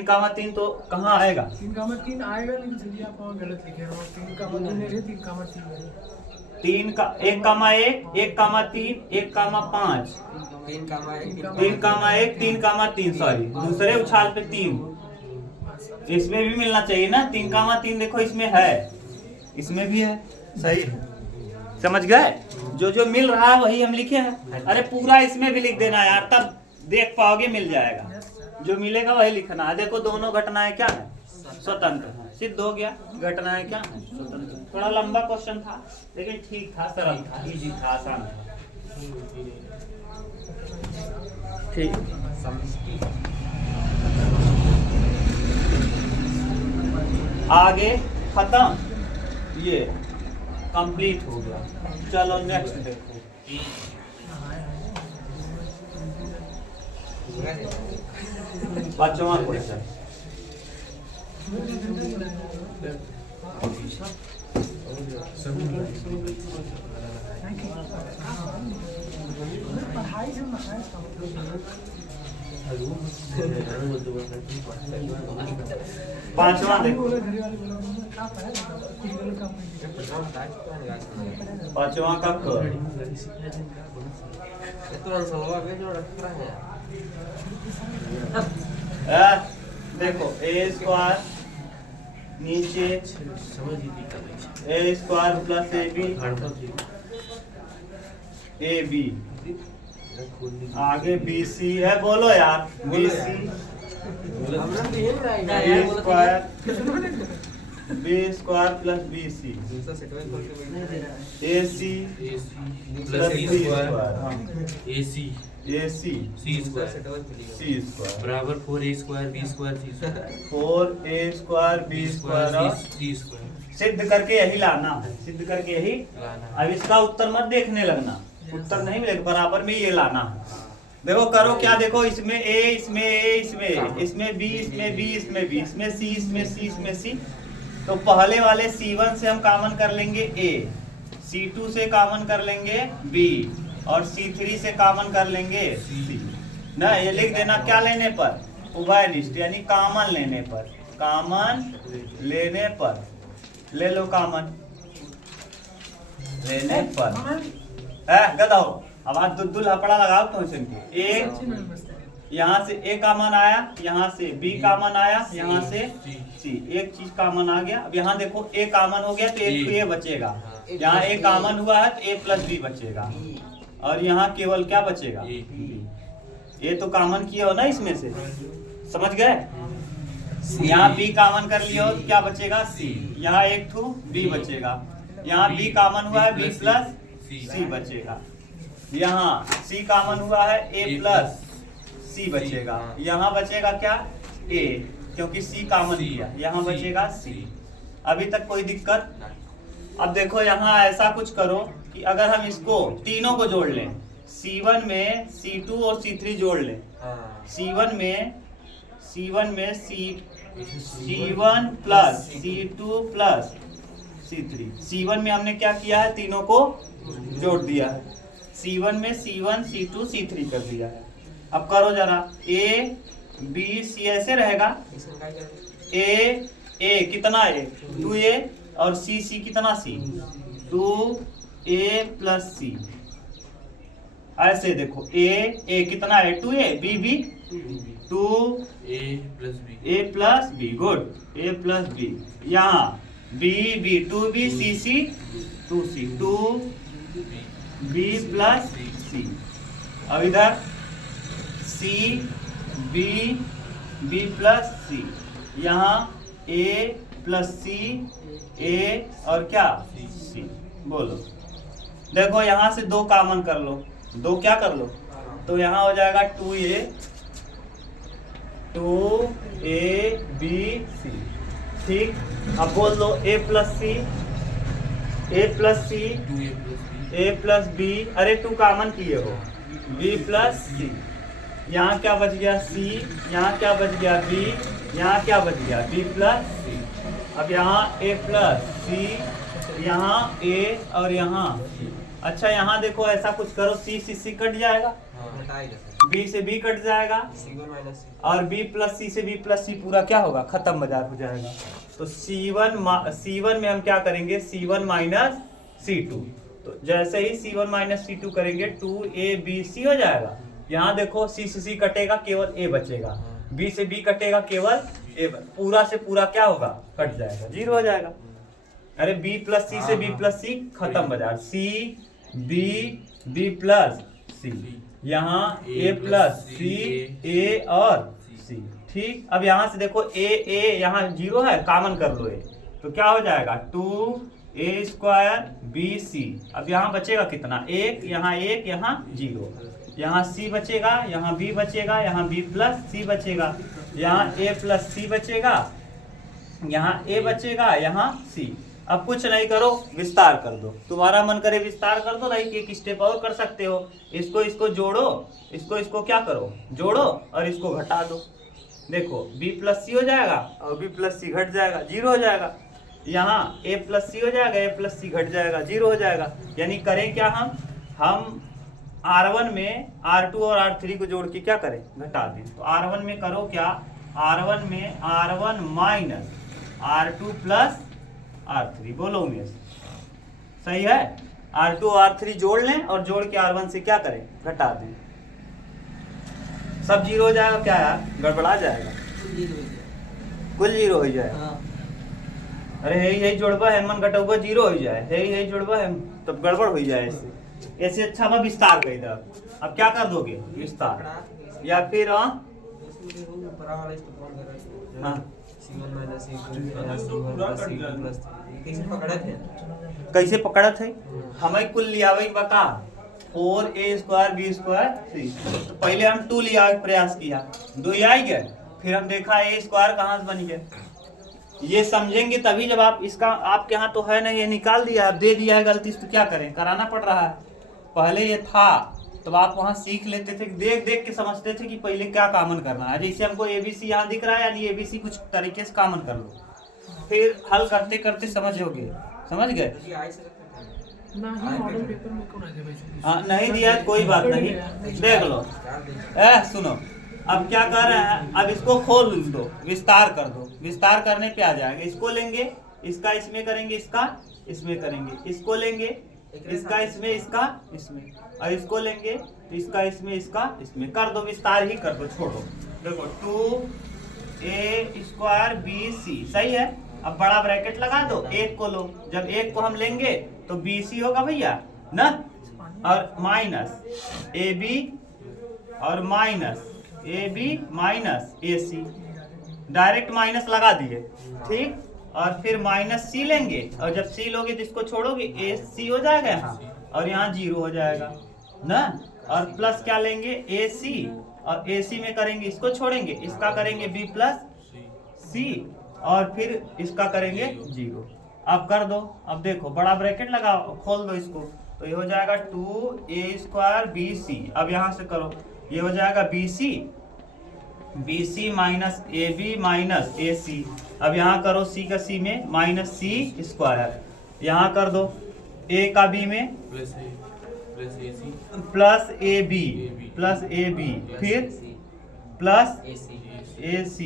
कामा 3 तो कहाँ आएगा? 3 आएगा, लेकिन चलिए आप वहाँ गलत लिखे हैं। 3 3 3 का 1 कामा 1 1 कामा 3 1 कामा 5 3 कामा 1 3 कामा 3 सॉरी दूसरे उछाल पे 3। इसमें भी मिलना चाहिए ना 3 कामा 3। देखो इसमें है, इसमें भी है, सही है। समझ गए? जो जो मिल रहा है वही हम लिखे हैं। अरे पूरा इसमें भी लिख देना यार, तब देख पाओगे मिल जाएगा। जो मिलेगा वही लिखना है। देखो दोनों घटनाएं क्या है? स्वतंत्र है। सिद्ध हो गया घटनाएं क्या है? स्वतंत्र। थोड़ा लंबा क्वेश्चन था लेकिन ठीक था, सरल था, इजी था, आसान था। ठीक, आगे खत्म, ये कंप्लीट हो गया। चलो नेक्स्ट देखो। पांचवा क्वेश्चन, पांचवा देखो, पांचवा का देखो ए स्क्वायर नीचे a square plus a b आगे बी सी है। बोलो यार b c b square plus b c a c plus b square a c c square बराबर 4a square b square c square 4a square b square और c स्क्वायर सिद्ध करके यही लाना है, सिद्ध करके यही लाना। अब इसका उत्तर मत देखने लगना, उत्तर नहीं मिलेगा, बराबर में ये लाना है। देखो करो क्या, देखो इसमें a इसमें a इसमें b इसमें b इसमें b इसमें c इसमें c इसमें c। तो पहले वाले C1 से हम कॉमन कर लेंगे a, C2 से कॉमन कर लेंगे b और C3 से कॉमन कर लेंगे C ना। ये लिख देना क्या लेने पर? उभयनिष्ठ यानी कॉमन लेने पर, कॉमन लेने पर ले लो, कॉमन लेने पर है गदाओ। अब आज दुल हपड़ा लगाओ क्वेश्चन के। एक यहाँ से ए कॉमन आया, यहाँ से बी कॉमन आया, यहाँ से सी, एक चीज कॉमन आ गया। अब यहाँ देखो ए कॉमन हो गया तो एक तो ए बचेगा, यहाँ ए कॉमन हुआ है तो ए प्लस बी बचेगा और यहाँ केवल क्या बचेगा? ये तो कॉमन किया हो ना इसमें से, समझ गए? यहाँ बी कॉमन कर लिया हो तो क्या बचेगा? सी। यहाँ एक टू बी बचेगा, यहाँ बी कॉमन हुआ है बी प्लस सी बचेगा, यहाँ सी कॉमन हुआ है ए प्लस सी बचेगा, यहाँ बचेगा क्या? ए, क्योंकि सी कॉमन किया, यहाँ बचेगा सी। अभी तक कोई दिक्कत? अब देखो यहाँ ऐसा कुछ करो कि अगर हम इसको तीनों को जोड़ लें, C1 में C2 और C3 जोड़ लें, C1 में C1 plus C2 plus C3। C1 में हमने क्या किया है? तीनों को जोड़ दिया है। C1 में C1 C2 C3 कर दिया है। अब करो जरा, A B C ऐसे रहेगा, A कितना A 2A और C कितना C 2A प्लस C। ऐसे देखो ए कितना है 2a, b 2a plus B, good, a plus बी, यहाँ b 2b c 2c 2b plus c। अब इधर c b प्लस c, यहाँ a प्लस c, a और क्या c। बोलो, देखो यहाँ से 2 कॉमन कर लो, 2 क्या कर लो, तो यहाँ हो जाएगा 2ab c। ठीक, अब बोल दो a plus c, a plus b, अरे 2 कॉमन किए हो, b प्लस c, यहाँ क्या बच गया c, यहाँ क्या बच गया b, यहाँ क्या बच गया b प्लस c। अब यहाँ a प्लस c, यहाँ a और यहाँ c। अच्छा यहाँ देखो ऐसा कुछ करो, c से कट जाएगा, b से b कट जाएगा, और b प्लस c से b प्लस c पूरा क्या होगा, खत्म बाजार हो जाएगा। तो c1 में हम क्या करेंगे, c1 माइनस c2, तो जैसे ही c1 माइनस c2 करेंगे 2abc हो जाएगा। यहाँ देखो c से c कटेगा, केवल a बचेगा, b से b कटेगा, केवल a, पूरा से पूरा क्या होगा, कट जाएगा, 0 हो जाएगा। अरे b प्लस c से b प्लस c खत्म बाजार, c b प्लस c, यहाँ a प्लस c, a और c। ठीक, अब यहाँ से देखो a यहाँ 0 है, कॉमन कर लो a, तो क्या हो जाएगा 2a स्क्वायर bc। अब यहाँ बचेगा कितना, 1, यहाँ 1, यहाँ 0, यहाँ c बचेगा, यहाँ b बचेगा, यहाँ b प्लस c बचेगा, यहाँ a प्लस c बचेगा, यहाँ a बचेगा, यहाँ c। अब कुछ नहीं करो, विस्तार कर दो, तुम्हारा मन करे विस्तार कर दो, नहीं एक स्टेप और कर सकते हो, इसको जोड़ो, इसको क्या करो, जोड़ो और इसको घटा दो। देखो b प्लस c हो जाएगा और b प्लस c घट जाएगा, 0 हो जाएगा। यहाँ a प्लस c हो जाएगा, a प्लस c घट जाएगा, 0 हो जाएगा। यानी करें क्या, हम R1 में R2 और R3 को जोड़ के क्या करें, घटा दें। तो R1 में करो क्या, R1 में R1 minus R2 plus R3, बोलो उमेश, सही है। R2 और R3 जोड़ लें और जोड़ के R1 से क्या करें, घटा दें, सब 0 हो जाएगा। क्या यार, गड़बड़ा जाएगा, कुल 0 हो जाए। अरे यही जोड़बा है, मन घटौबा 0 हो जाए, यही जोड़बा है तब गड़बड़ हो जाए। ऐसे अच्छा मैं विस्तार कर दो। अब क्या कर दोगे, विस्तार, या फिर कैसे पकड़ा थे, हमें कुल लिया वही बता 4a square b square c। तो पहले हम 2 लिया प्रयास किया, 2 आ ही गए, फिर हम देखा a स्क्वायर कहाँ से बन गया। ये समझेंगे तभी जब आप इसका, आपके यहाँ तो है नहीं, ये निकाल दिया, आप दे दिया है गलती से, तो क्या करें, कराना पड़ रहा है। पहले ये था तब आप वहाँ सीख लेते थे, देख देख के समझते थे कि पहले क्या कॉमन करना है। जैसे हमको ABC यहाँ दिख रहा है, यानी ABC कुछ तरीके से कॉमन कर लो, फिर हल करते करते समझ गए। हाँ नहीं दिया कोई बात नहीं, देख लो। सुनो, अब क्या कर रहे हैं, अब इसको खोल दो, विस्तार कर दो, विस्तार करने पे आ जाएगा। इसको लेंगे, इसका इसमें करेंगे, इसका इसमें करेंगे, इसको लेंगे, इसका इसमें, इसका इसमें, और इसको लेंगे तो इसका इसमें, इसका इसमें, कर दो, विस्तार ही कर दो, छोड़ो। देखो 2a स्क्वायर bc, सही है। अब बड़ा ब्रैकेट लगा दो, 1 को लो, जब 1 को हम लेंगे तो bc होगा भैया ना, और माइनस ab और minus ab minus ac, direct minus लगा दिए, ठीक। और फिर माइनस c लेंगे, और जब c लोगे तो इसको छोड़ोगे, ac हो जाएगा यहाँ, और यहाँ 0 हो जाएगा ना। और प्लस क्या लेंगे, ac, और ac में करेंगे, इसको छोड़ेंगे, इसका करेंगे b प्लस c, और फिर इसका करेंगे 0। अब कर दो, अब देखो बड़ा ब्रैकेट लगाओ, खोल दो इसको, तो ये हो जाएगा 2a स्क्वायर bc। अब यहाँ से करो, ये हो जाएगा bc minus ab minus ac। अब यहाँ करो c का c में माइनस c स्क्वायर, यहाँ कर दो a का b में प्लस ab, फिर प्लस ac,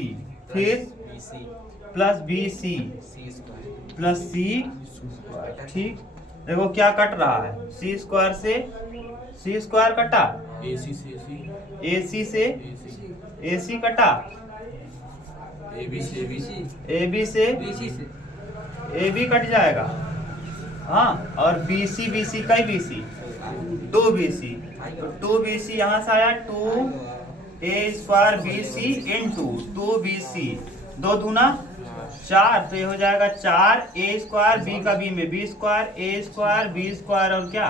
फिर plus bc plus c square, ठीक। देखो क्या कट रहा है, सी स्क्वायर से सी स्क्वायर कटा, AC से AC, AC से AC कटा, AB से AB, AB से AB कट जाएगा। हाँ, और BC BC कई BC 2 BC, तो 2 BC यहाँ से आया 2A square BC into 2 BC, 2 दूना 4, तो ये हो जाएगा 4A स्क्वायर B का B में B square A square B square, और क्या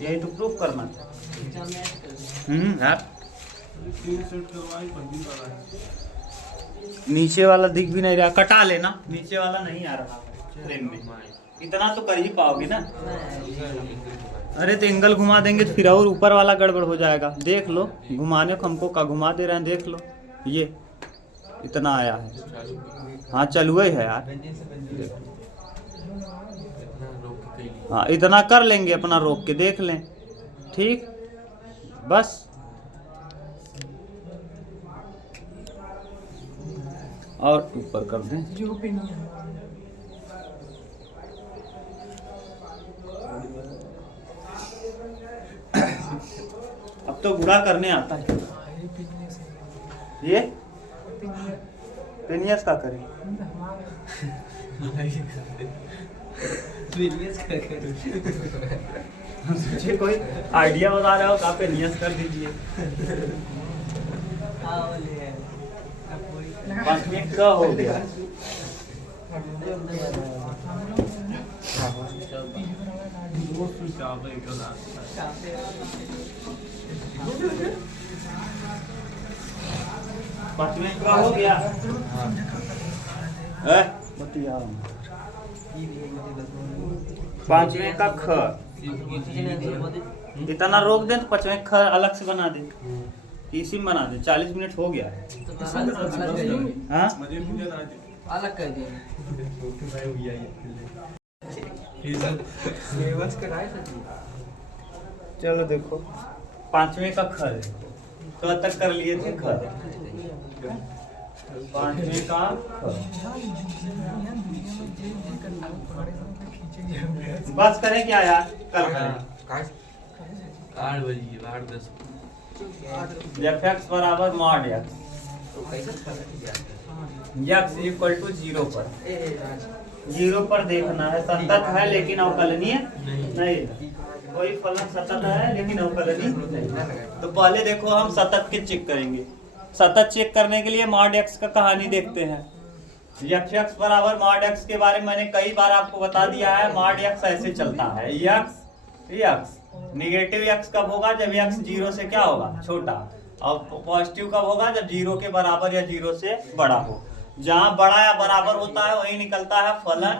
यही तो प्रूफ करना था। यार नीचे वाला दिख भी नहीं रहा, कटा लेना, नीचे वाला नहीं आ रहा फ्रेम में, इतना तो कर ही पाओगे ना। अरे तो एंगल घुमा देंगे तो फिर और ऊपर वाला गड़बड़ हो जाएगा। देख लो, घुमाने को हमको का घुमा दे रहे हैं, देख लो ये इतना आया है। हाँ चालू है यार, हाँ इतना कर लेंगे, अपना रोक के देख लें, ठीक बस। और ऊपर कर दें, जो पिनियन अब तो गुड़ा करने आता है। ये पिनियन से ये पिनियन पेनियस का करें, मुझे कोई आइडिया बता रहा हो, कहाँ पेनियस कर दीजिए। 5 मिनट का हो गया। पाँच मिनट का हो गया। बतिया 5 मिनट का ख, इतना रोक दे तो 5 मिनट ख अलग से बना दे, इसी में बना दे। 40 मिनट हो गया है। हाँ अलग कर दिया चलो देखो, 5वें का ख है, क तक कर लिए थे ख, 5वें का ख, बस करें क्या यार, कल करें। 8 बजे 8:10 fx बराबर मॉड x इक्वल टू 0 पर, 0 पर देखना है। संतत है लेकिन अवकलनीय नहीं, कोई फलन सतत है लेकिन अवकलनीय नहीं। तो पहले देखो हम सतत के चेक करेंगे। सतत चेक करने के लिए मॉड x का कहानी देखते हैं। fx बराबर मॉड x के बारे में मैंने कई बार आपको बता दिया है। मॉड x ऐसे चलता है, x निगेटिव x कब होगा, जब x 0 से क्या होगा, छोटा, और पॉजिटिव कब होगा, जब 0 के बराबर या 0 से बड़ा हो। जहां बड़ा या बराबर होता है वही निकलता है फलन,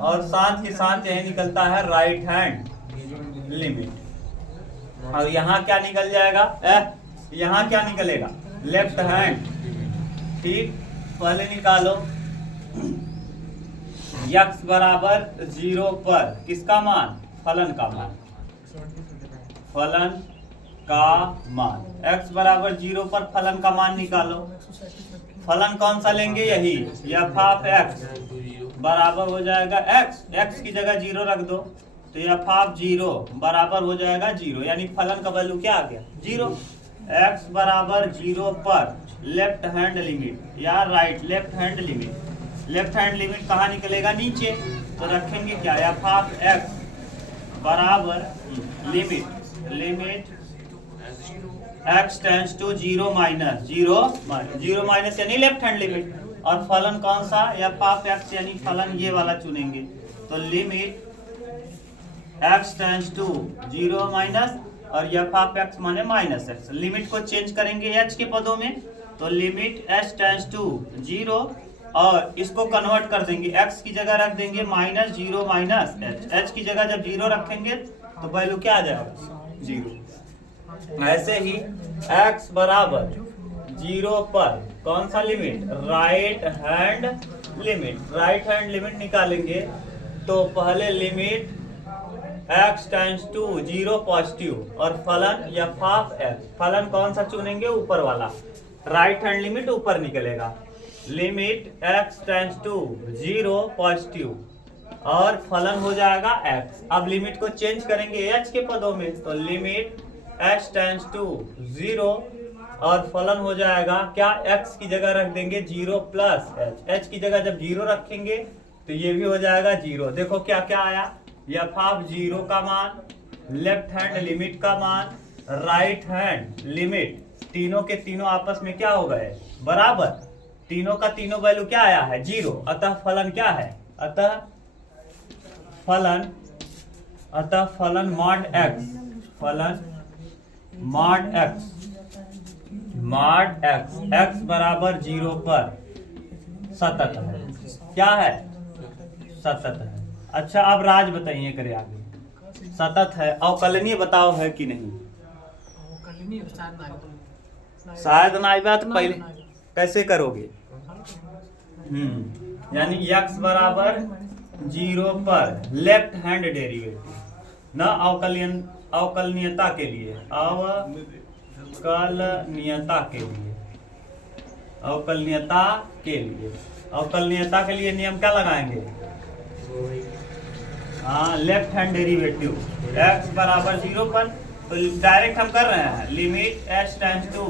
और साथ के साथ यही निकलता है राइट हैंड लिमिट। और यहाँ क्या निकल जाएगा, यहाँ क्या निकलेगा, लेफ्ट हैंड। ठीक, पहले निकालो x बराबर 0 पर किसका मान, फलन का मान, फलन का मान। x बराबर 0 पर फलन का मान निकालो। फलन कौन सा लेंगे, यही f ऑफ x बराबर हो जाएगा x की जगह 0 रख दो, तो f ऑफ 0 बराबर हो जाएगा 0, यानी फलन का वैल्यू क्या आ गया, 0। x बराबर 0 पर लेफ्ट हैंड लिमिट या right left hand limit, left hand limit कहाँ निकलेगा, नीचे, तो रखेंगे क्या, f ऑफ x बराबर limit x tends to 0 minus 0 minus यानी लेफ्ट हैंड लिमिट, और फलन कौन सा, f ऑफ x यानी फलन ये वाला चुनेंगे, तो limit x tends to 0 minus, और f ऑफ x माने माइनस x। लिमिट को चेंज करेंगे h के पदों में, तो लिमिट h टेंड्स टू 0, और इसको कन्वर्ट कर देंगे, x की जगह रख देंगे माइनस 0 माइनस h की जगह जब 0 रखेंगे तो वैल्यू क्या आ जाएगा, 0। ऐसे ही x बराबर 0 पर कौन सा limit, right hand limit, right hand limit निकालेंगे, तो पहले limit x tends to 0 positive, और फलन या हाफ x, फलन कौन सा चुनेंगे, ऊपर वाला, राइट हैंड लिमिट ऊपर निकलेगा, limit x tends to 0 positive, और फलन हो जाएगा x। अब लिमिट को चेंज करेंगे h के पदों में, तो लिमिट h टेंड्स टू 0 और फलन हो जाएगा क्या, x की जगह रख देंगे 0 प्लस h की जगह जब 0 रखेंगे तो ये भी हो जाएगा 0। देखो क्या क्या आया, एफ ऑफ 0 का मान, लेफ्ट हैंड लिमिट का मान, राइट हैंड लिमिट, तीनों के तीनों आपस में क्या हो गए, बराबर, तीनों का तीनों वैल्यू क्या आया है 0। अतः फलन क्या है, अतः फलन मॉड x, फलन मॉड x बराबर 0 पर सतत है। क्या है, सतत है। अच्छा अब राज बताइए करे आगे, सतत है, अवकलनीय बताओ है कि नहीं, शायद ना आएगा तो पहले कैसे करोगे, यानी x बराबर 0 पर लेफ्ट हैंड डेरिवेटिव, न अवकलनीयता के लिए, अवकलनीयता के लिए नियम क्या लगाएंगे, हाँ लेफ्ट हैंड डेरिवेटिव, x बराबर 0 पर, तो डायरेक्ट हम कर रहे हैं limit h tends to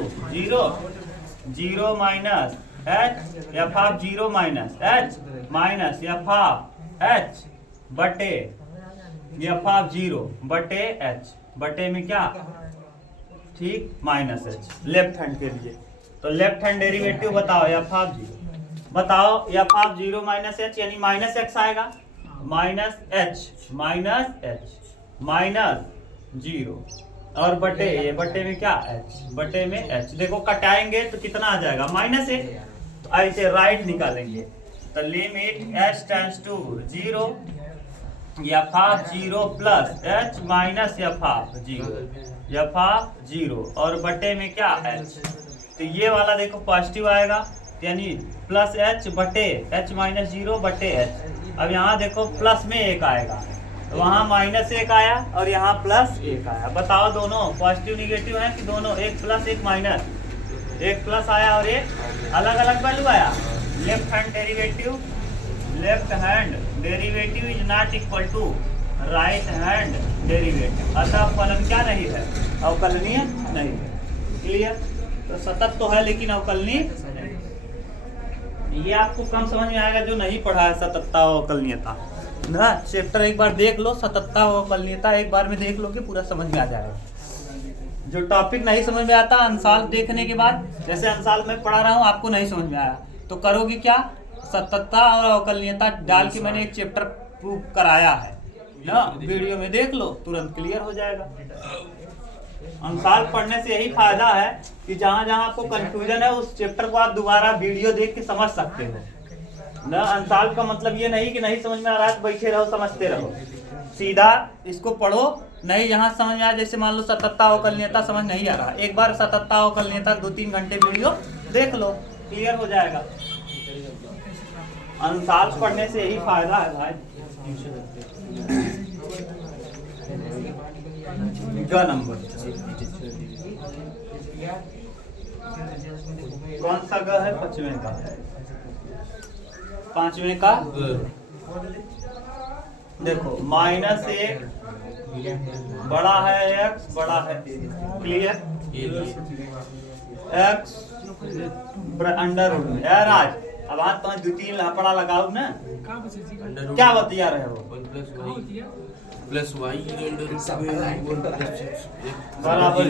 0 minus h, F of 0 minus h minus F of h बटे एफ ऑफ 0 बटे h, बटे में क्या, ठीक, माइनस h लेफ्ट हैंड के लिए। तो लेफ्ट हैंड डेरिवेटिव बताओ एफ ऑफ 0, बताओ एफ ऑफ 0 माइनस h यानी माइनस x आएगा, माइनस h माइनस 0 और बटे, ये बटे में क्या h, बटे में h। देखो कटाएंगे तो कितना आ जाएगा, माइनस 1। तो ऐसे राइट निकालेंगे, तो limit h tends to 0 F of 0 plus h minus F of 0 और बटे में क्या h। तो ये वाला देखो पॉजिटिव आएगा, यानी प्लस h बटे h माइनस 0 बटे h। अब यहाँ देखो प्लस में 1 आएगा, तो वहाँ माइनस 1 आया और यहाँ प्लस 1 आया। बताओ दोनों पॉजिटिव निगेटिव है कि दोनों, एक प्लस एक माइनस, एक प्लस आया और एक अलग अलग वैल्यू आया। Left hand derivative is not equal to right hand derivative, अतः फलन क्या नहीं है, अवकलनीय नहीं है। क्लियर, तो सतत तो है लेकिन अवकलनीय नहीं। ये आपको कम समझ में आएगा जो नहीं पढ़ा है सततता और अवकलनीयता ना, चैप्टर एक बार देख लो, सततता और अवकलनीयता एक बार में देख लो कि पूरा समझ में आ जाएगा। जो टॉपिक नहीं समझ में आता अंशाल देखने के बाद, जैसे अंशाल में पढ़ा रहा हूँ आपको नहीं समझ में आया तो करोगे क्या, सततता और अवकलनीयता डाल के मैंने एक चैप्टर प्रूव कराया है ना, वीडियो में देख लो, तुरंत क्लियर हो जाएगा। अंशाल पढ़ने से यही फायदा है कि जहाँ जहाँ आपको कंफ्यूजन है उस चैप्टर को आप दोबारा वीडियो देख के समझ सकते हो ना। अंशाल का मतलब ये नहीं कि नहीं समझ में आ रहा है तो बैठे रहो समझते रहो, सीधा इसको पढ़ो। नहीं यहाँ समझ में आया, जैसे मान लो सततता अवकलनीयता समझ नहीं आ रहा, एक बार सततता अवकलनीयता 2-3 घंटे वीडियो देख लो, क्लियर हो जाएगा। अंशाल पढ़ने से यही फायदा है भाई। ग नंबर कौन सा ग है, 5वें का, 5वें का देखो, माइनस 1 बड़ा है x बड़ा है a, clear, x under root में यार। आज अब आज तो 2-3 लापड़ा लगाओ ना, क्या बतिया रहे हो, प्लस y बराबर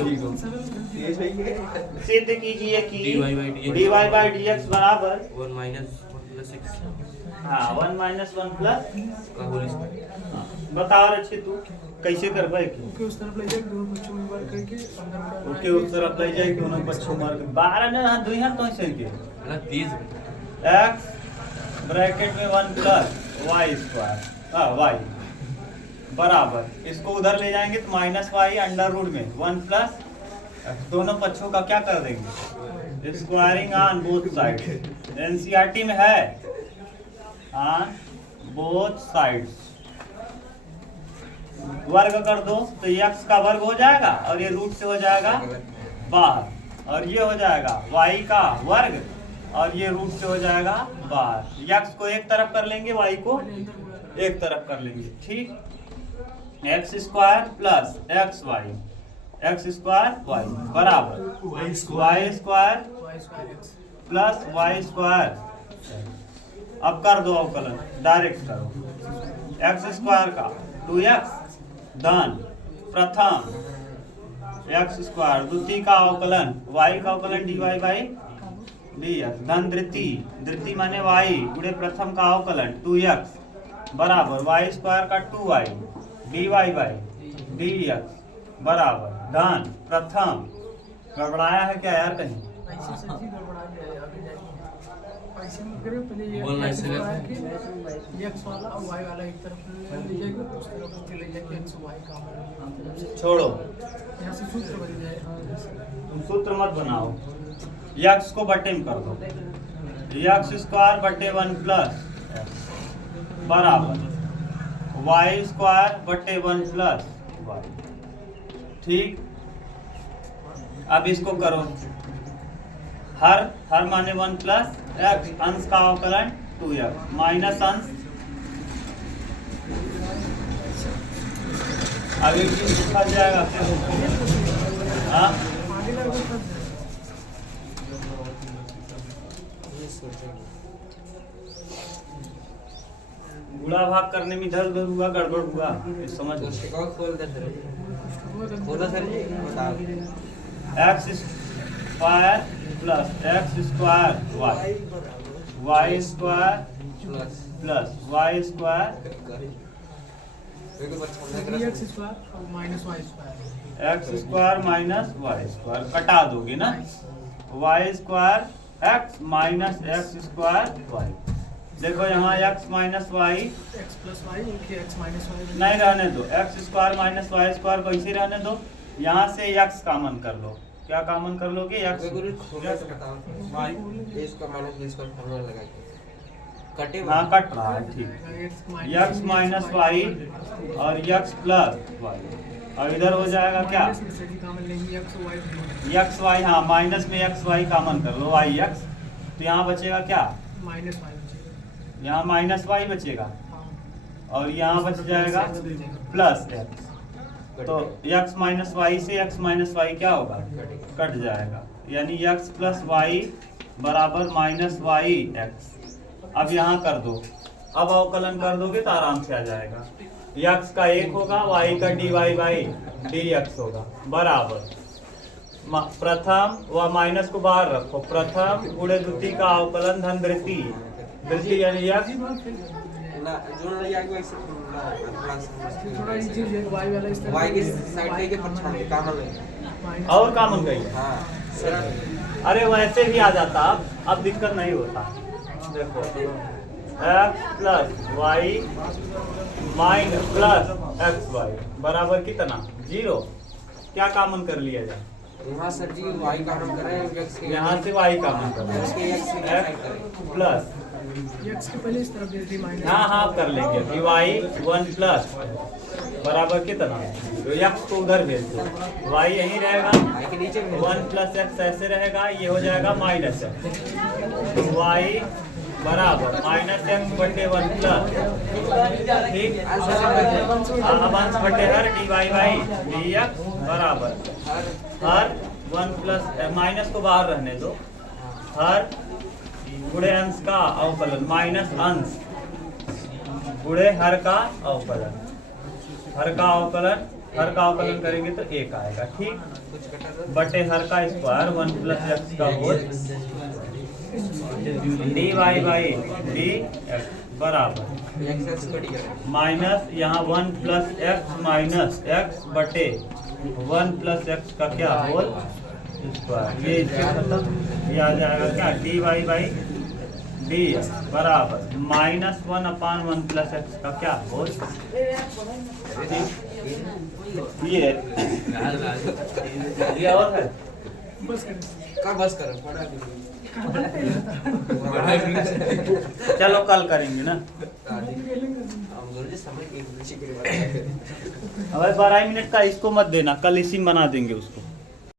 सिद्ध कीजिए कि dy बाई dx बराबर 1 माइनस 1 प्लस x, हाँ 1 माइनस 1 प्लस का होल स्क्वायर। बता रहे तू कैसे करबे की, ओके उस तरफ ले जाए, दोनों बच्चों में बार करके अंदर ओके उस तरफ ले जाए दोनों बच्चों मार के 12 ने हां 2 हां तो ऐसे के मतलब 30 x ब्रैकेट में 1 प्लस y स्क्वायर, हां y बराबर, इसको उधर ले जाएंगे तो माइनस y अंडर रूट में 1 प्लस, दोनों पक्षों का क्या कर देंगे, squaring on both side. NCERT में है ऑन बोथ साइड्स, वर्ग कर दो तो x का वर्ग हो जाएगा और ये रूट से हो जाएगा बाहर, और ये हो जाएगा y का वर्ग और ये रूट से हो जाएगा बाहर। x को एक तरफ कर लेंगे, y को एक तरफ कर लेंगे, ठीक। X square plus x y, x square y बराबर y square y square x plus y square. अब कर दो अवकलन, डायरेक्ट करो। एक्स स्क्वायर का 2x धन प्रथम एक्स स्क्वायर द्वितीय का अवकलन y का अवकलन dy बाई dx धन द्वितीय माने y गुणे प्रथम का अवकलन 2x बराबर y स्क्वायर का 2y dy बाई dx बराबर धन प्रथम। गड़बड़ाया है क्या यार कहीं? ऐसे सर जी गड़बड़ा गया है, आगे जाइए। ऐसे में करें पहले ये बोलना x इसलिए। स्क्वायर के x वाला और y वाला एक तरफ ले जाएगा, उस तरफ चले जाएगा x y का हमारा। छोड़ो, यहाँ से सूत्र बन जाए। तुम सूत्र मत बनाओ, x को बटे में कर दो, एक्स स्क्वायर बटे 1 प्लस बराबर वाई स्क्वायर बटे 1 प्लस वाई, ठीक। अब इसको करो, हर माने 1 प्लस एक्स, अंश का अवकलन 2x माइनस अंश। अब एक चीज फंस जाएगा फिर, हाँ आगे लगा तो गुणा भाग करने में इधर उधर हुआ, गड़बड़ हुआ, ये समझ लो। खोल दे सर, खोलो सर जी, बताओ। X square plus x square y, y square plus y square, 3x square और minus y square. X square minus y square कटा दोगे ना, y square x minus x square y. देखो यहाँ x minus y x plus y एक x माइनस y नहीं रहने दो, x square minus y square को इसी रहने दो। यहाँ से x कॉमन कर लो, क्या कॉमन कर लोगे? x इसका माइनस b इसका फॉर्मूला लगा के कटे। हाँ कट रहा है, ठीक। x माइनस वाई और x प्लस वाई, और इधर हो जाएगा क्या? एक्स वाई, हाँ माइनस में एक्स वाई कॉमन कर लो, वाई एक्स, तो यहाँ बचेगा क्या? माइनस y यहाँ माइनस वाई बचेगा और यहाँ बच जाएगा प्लस एक्स। तो x माइनस वाई से x माइनस वाई क्या होगा? कट जाएगा, यानी x प्लस वाई बराबर माइनस वाई एक्स। अब यहाँ कर दो, अब अवकलन कर दोगे तो आराम से आ जाएगा। x का 1 होगा, y का dy बाई dx होगा बराबर प्रथम व माइनस को बाहर रखो, प्रथम गुणे द्वितीय का अवकलन धन द्वितीय, द्वितीय यानी x ना जो नहीं आगे वैसे थोड़ा ये चीज है, y वाला इस तरह y के साइड पे के पर कॉमन है। और कॉमन गई है। हां सर, अरे वैसे भी आ जाता, अब दिक्कत नहीं होता। देखो x plus Y minus plus x Y बराबर कितना? 0। क्या कॉमन कर लिया जाए? यहाँ सर जी y कॉमन करें, x के यहाँ से y कॉमन कर लो, उसके x से साइड करें प्लस x के पहले इस तरफ दे दी माइनस। हाँ हाँ कर लेंगे कि y 1 प्लस बराबर कितना? तो x को उधर भेज दो, y यही रहेगा, y के नीचे 1 प्लस एक्स ऐसे रहेगा, ये हो जाएगा माइनस एक्स, तो y बराबर माइनस एक्स बटे 1 प्लस, ठीक। अब अंश बटे हर dy बाई dx बराबर हर 1 प्लस माइनस को बाहर रहने दो, हर गुणे अंश का अवकलन माइनस अंश गुणे हर का अवकलन, हर का अवकलन करेंगे तो 1 आएगा, ठीक। बटे हर का स्क्वायर 1 प्लस एक्स का whole dy by D X बराबर x कट गया माइनस यहाँ 1 प्लस एक्स माइनस एक्स बटे 1 प्लस एक्स का क्या होल स्क्वायर, ये इससे खत्म, ये आ जाएगा क्या? dy बाई डी बराबर माइनस 1/1 प्लस एक्स का क्या होल, ये और है। बस करें। का बस करो पढ़ा चलो कल करेंगे ना, हम जरूर समझ एक दूसरे के बारे में अब 12 मिनट का इसको मत देना, कल इसी में बना देंगे उसको।